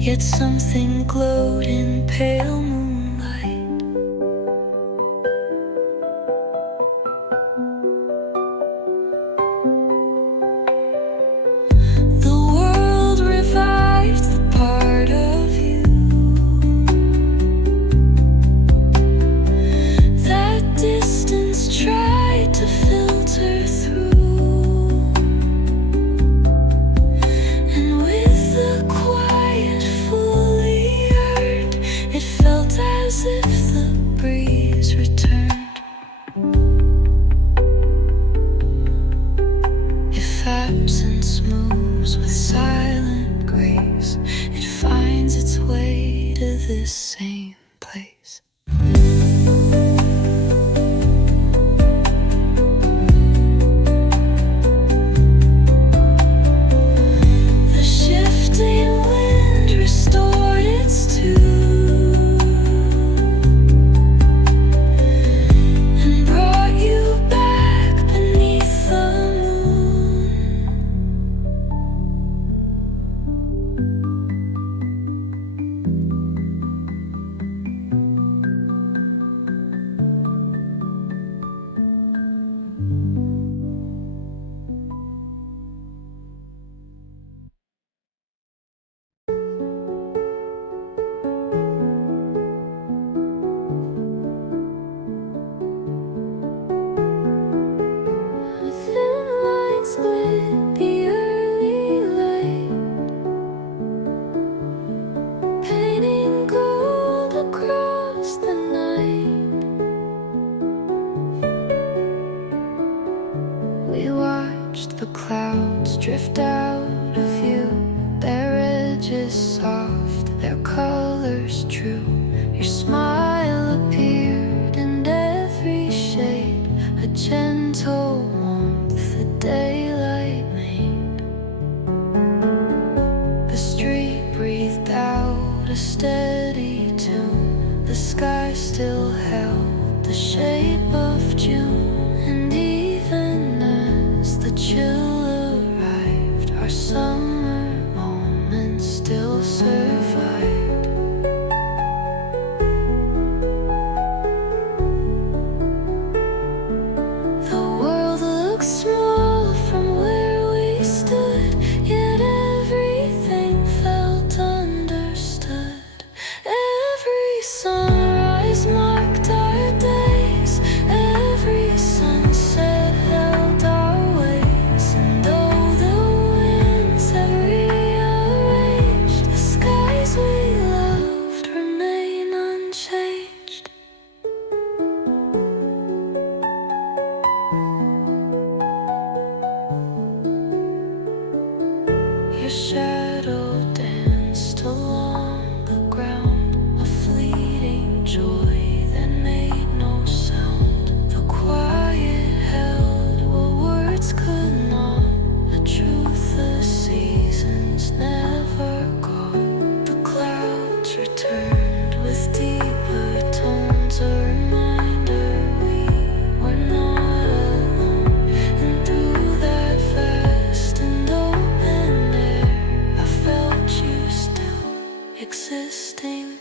yet something glowed in pale moonlight. The world revived the part of you that distance tried to filter through, and with the quiet fully heard, it felt as if the breeze returned. If absence moves with silent grace, it finds its way to this same place. The shifting wind restored its tune and brought you back beneath the moon. Thin lines split the early light, painting gold across the night. We watched the clouds drift out of view, their edges soft, their colors true. Your smile appeared in every shade, a gentle warmth the daylight made. The street breathed out a steady tune, the sky still held the shape of June, and even as the chill arrived, our summer moments still survived. The world looked small from where we stood, yet everything felt understood. Every sunrise marked our days, every sunset held our ways, and though the winds have rearranged, the skies we loved remain unchanged. Your shadow danced along the ground, a fleeting joy that made no sound. The quiet held what words could not, a truth the seasons never caught. The clouds returned with deeper tones, a reminder we were not alone. And through that vast and open air, I felt you still existing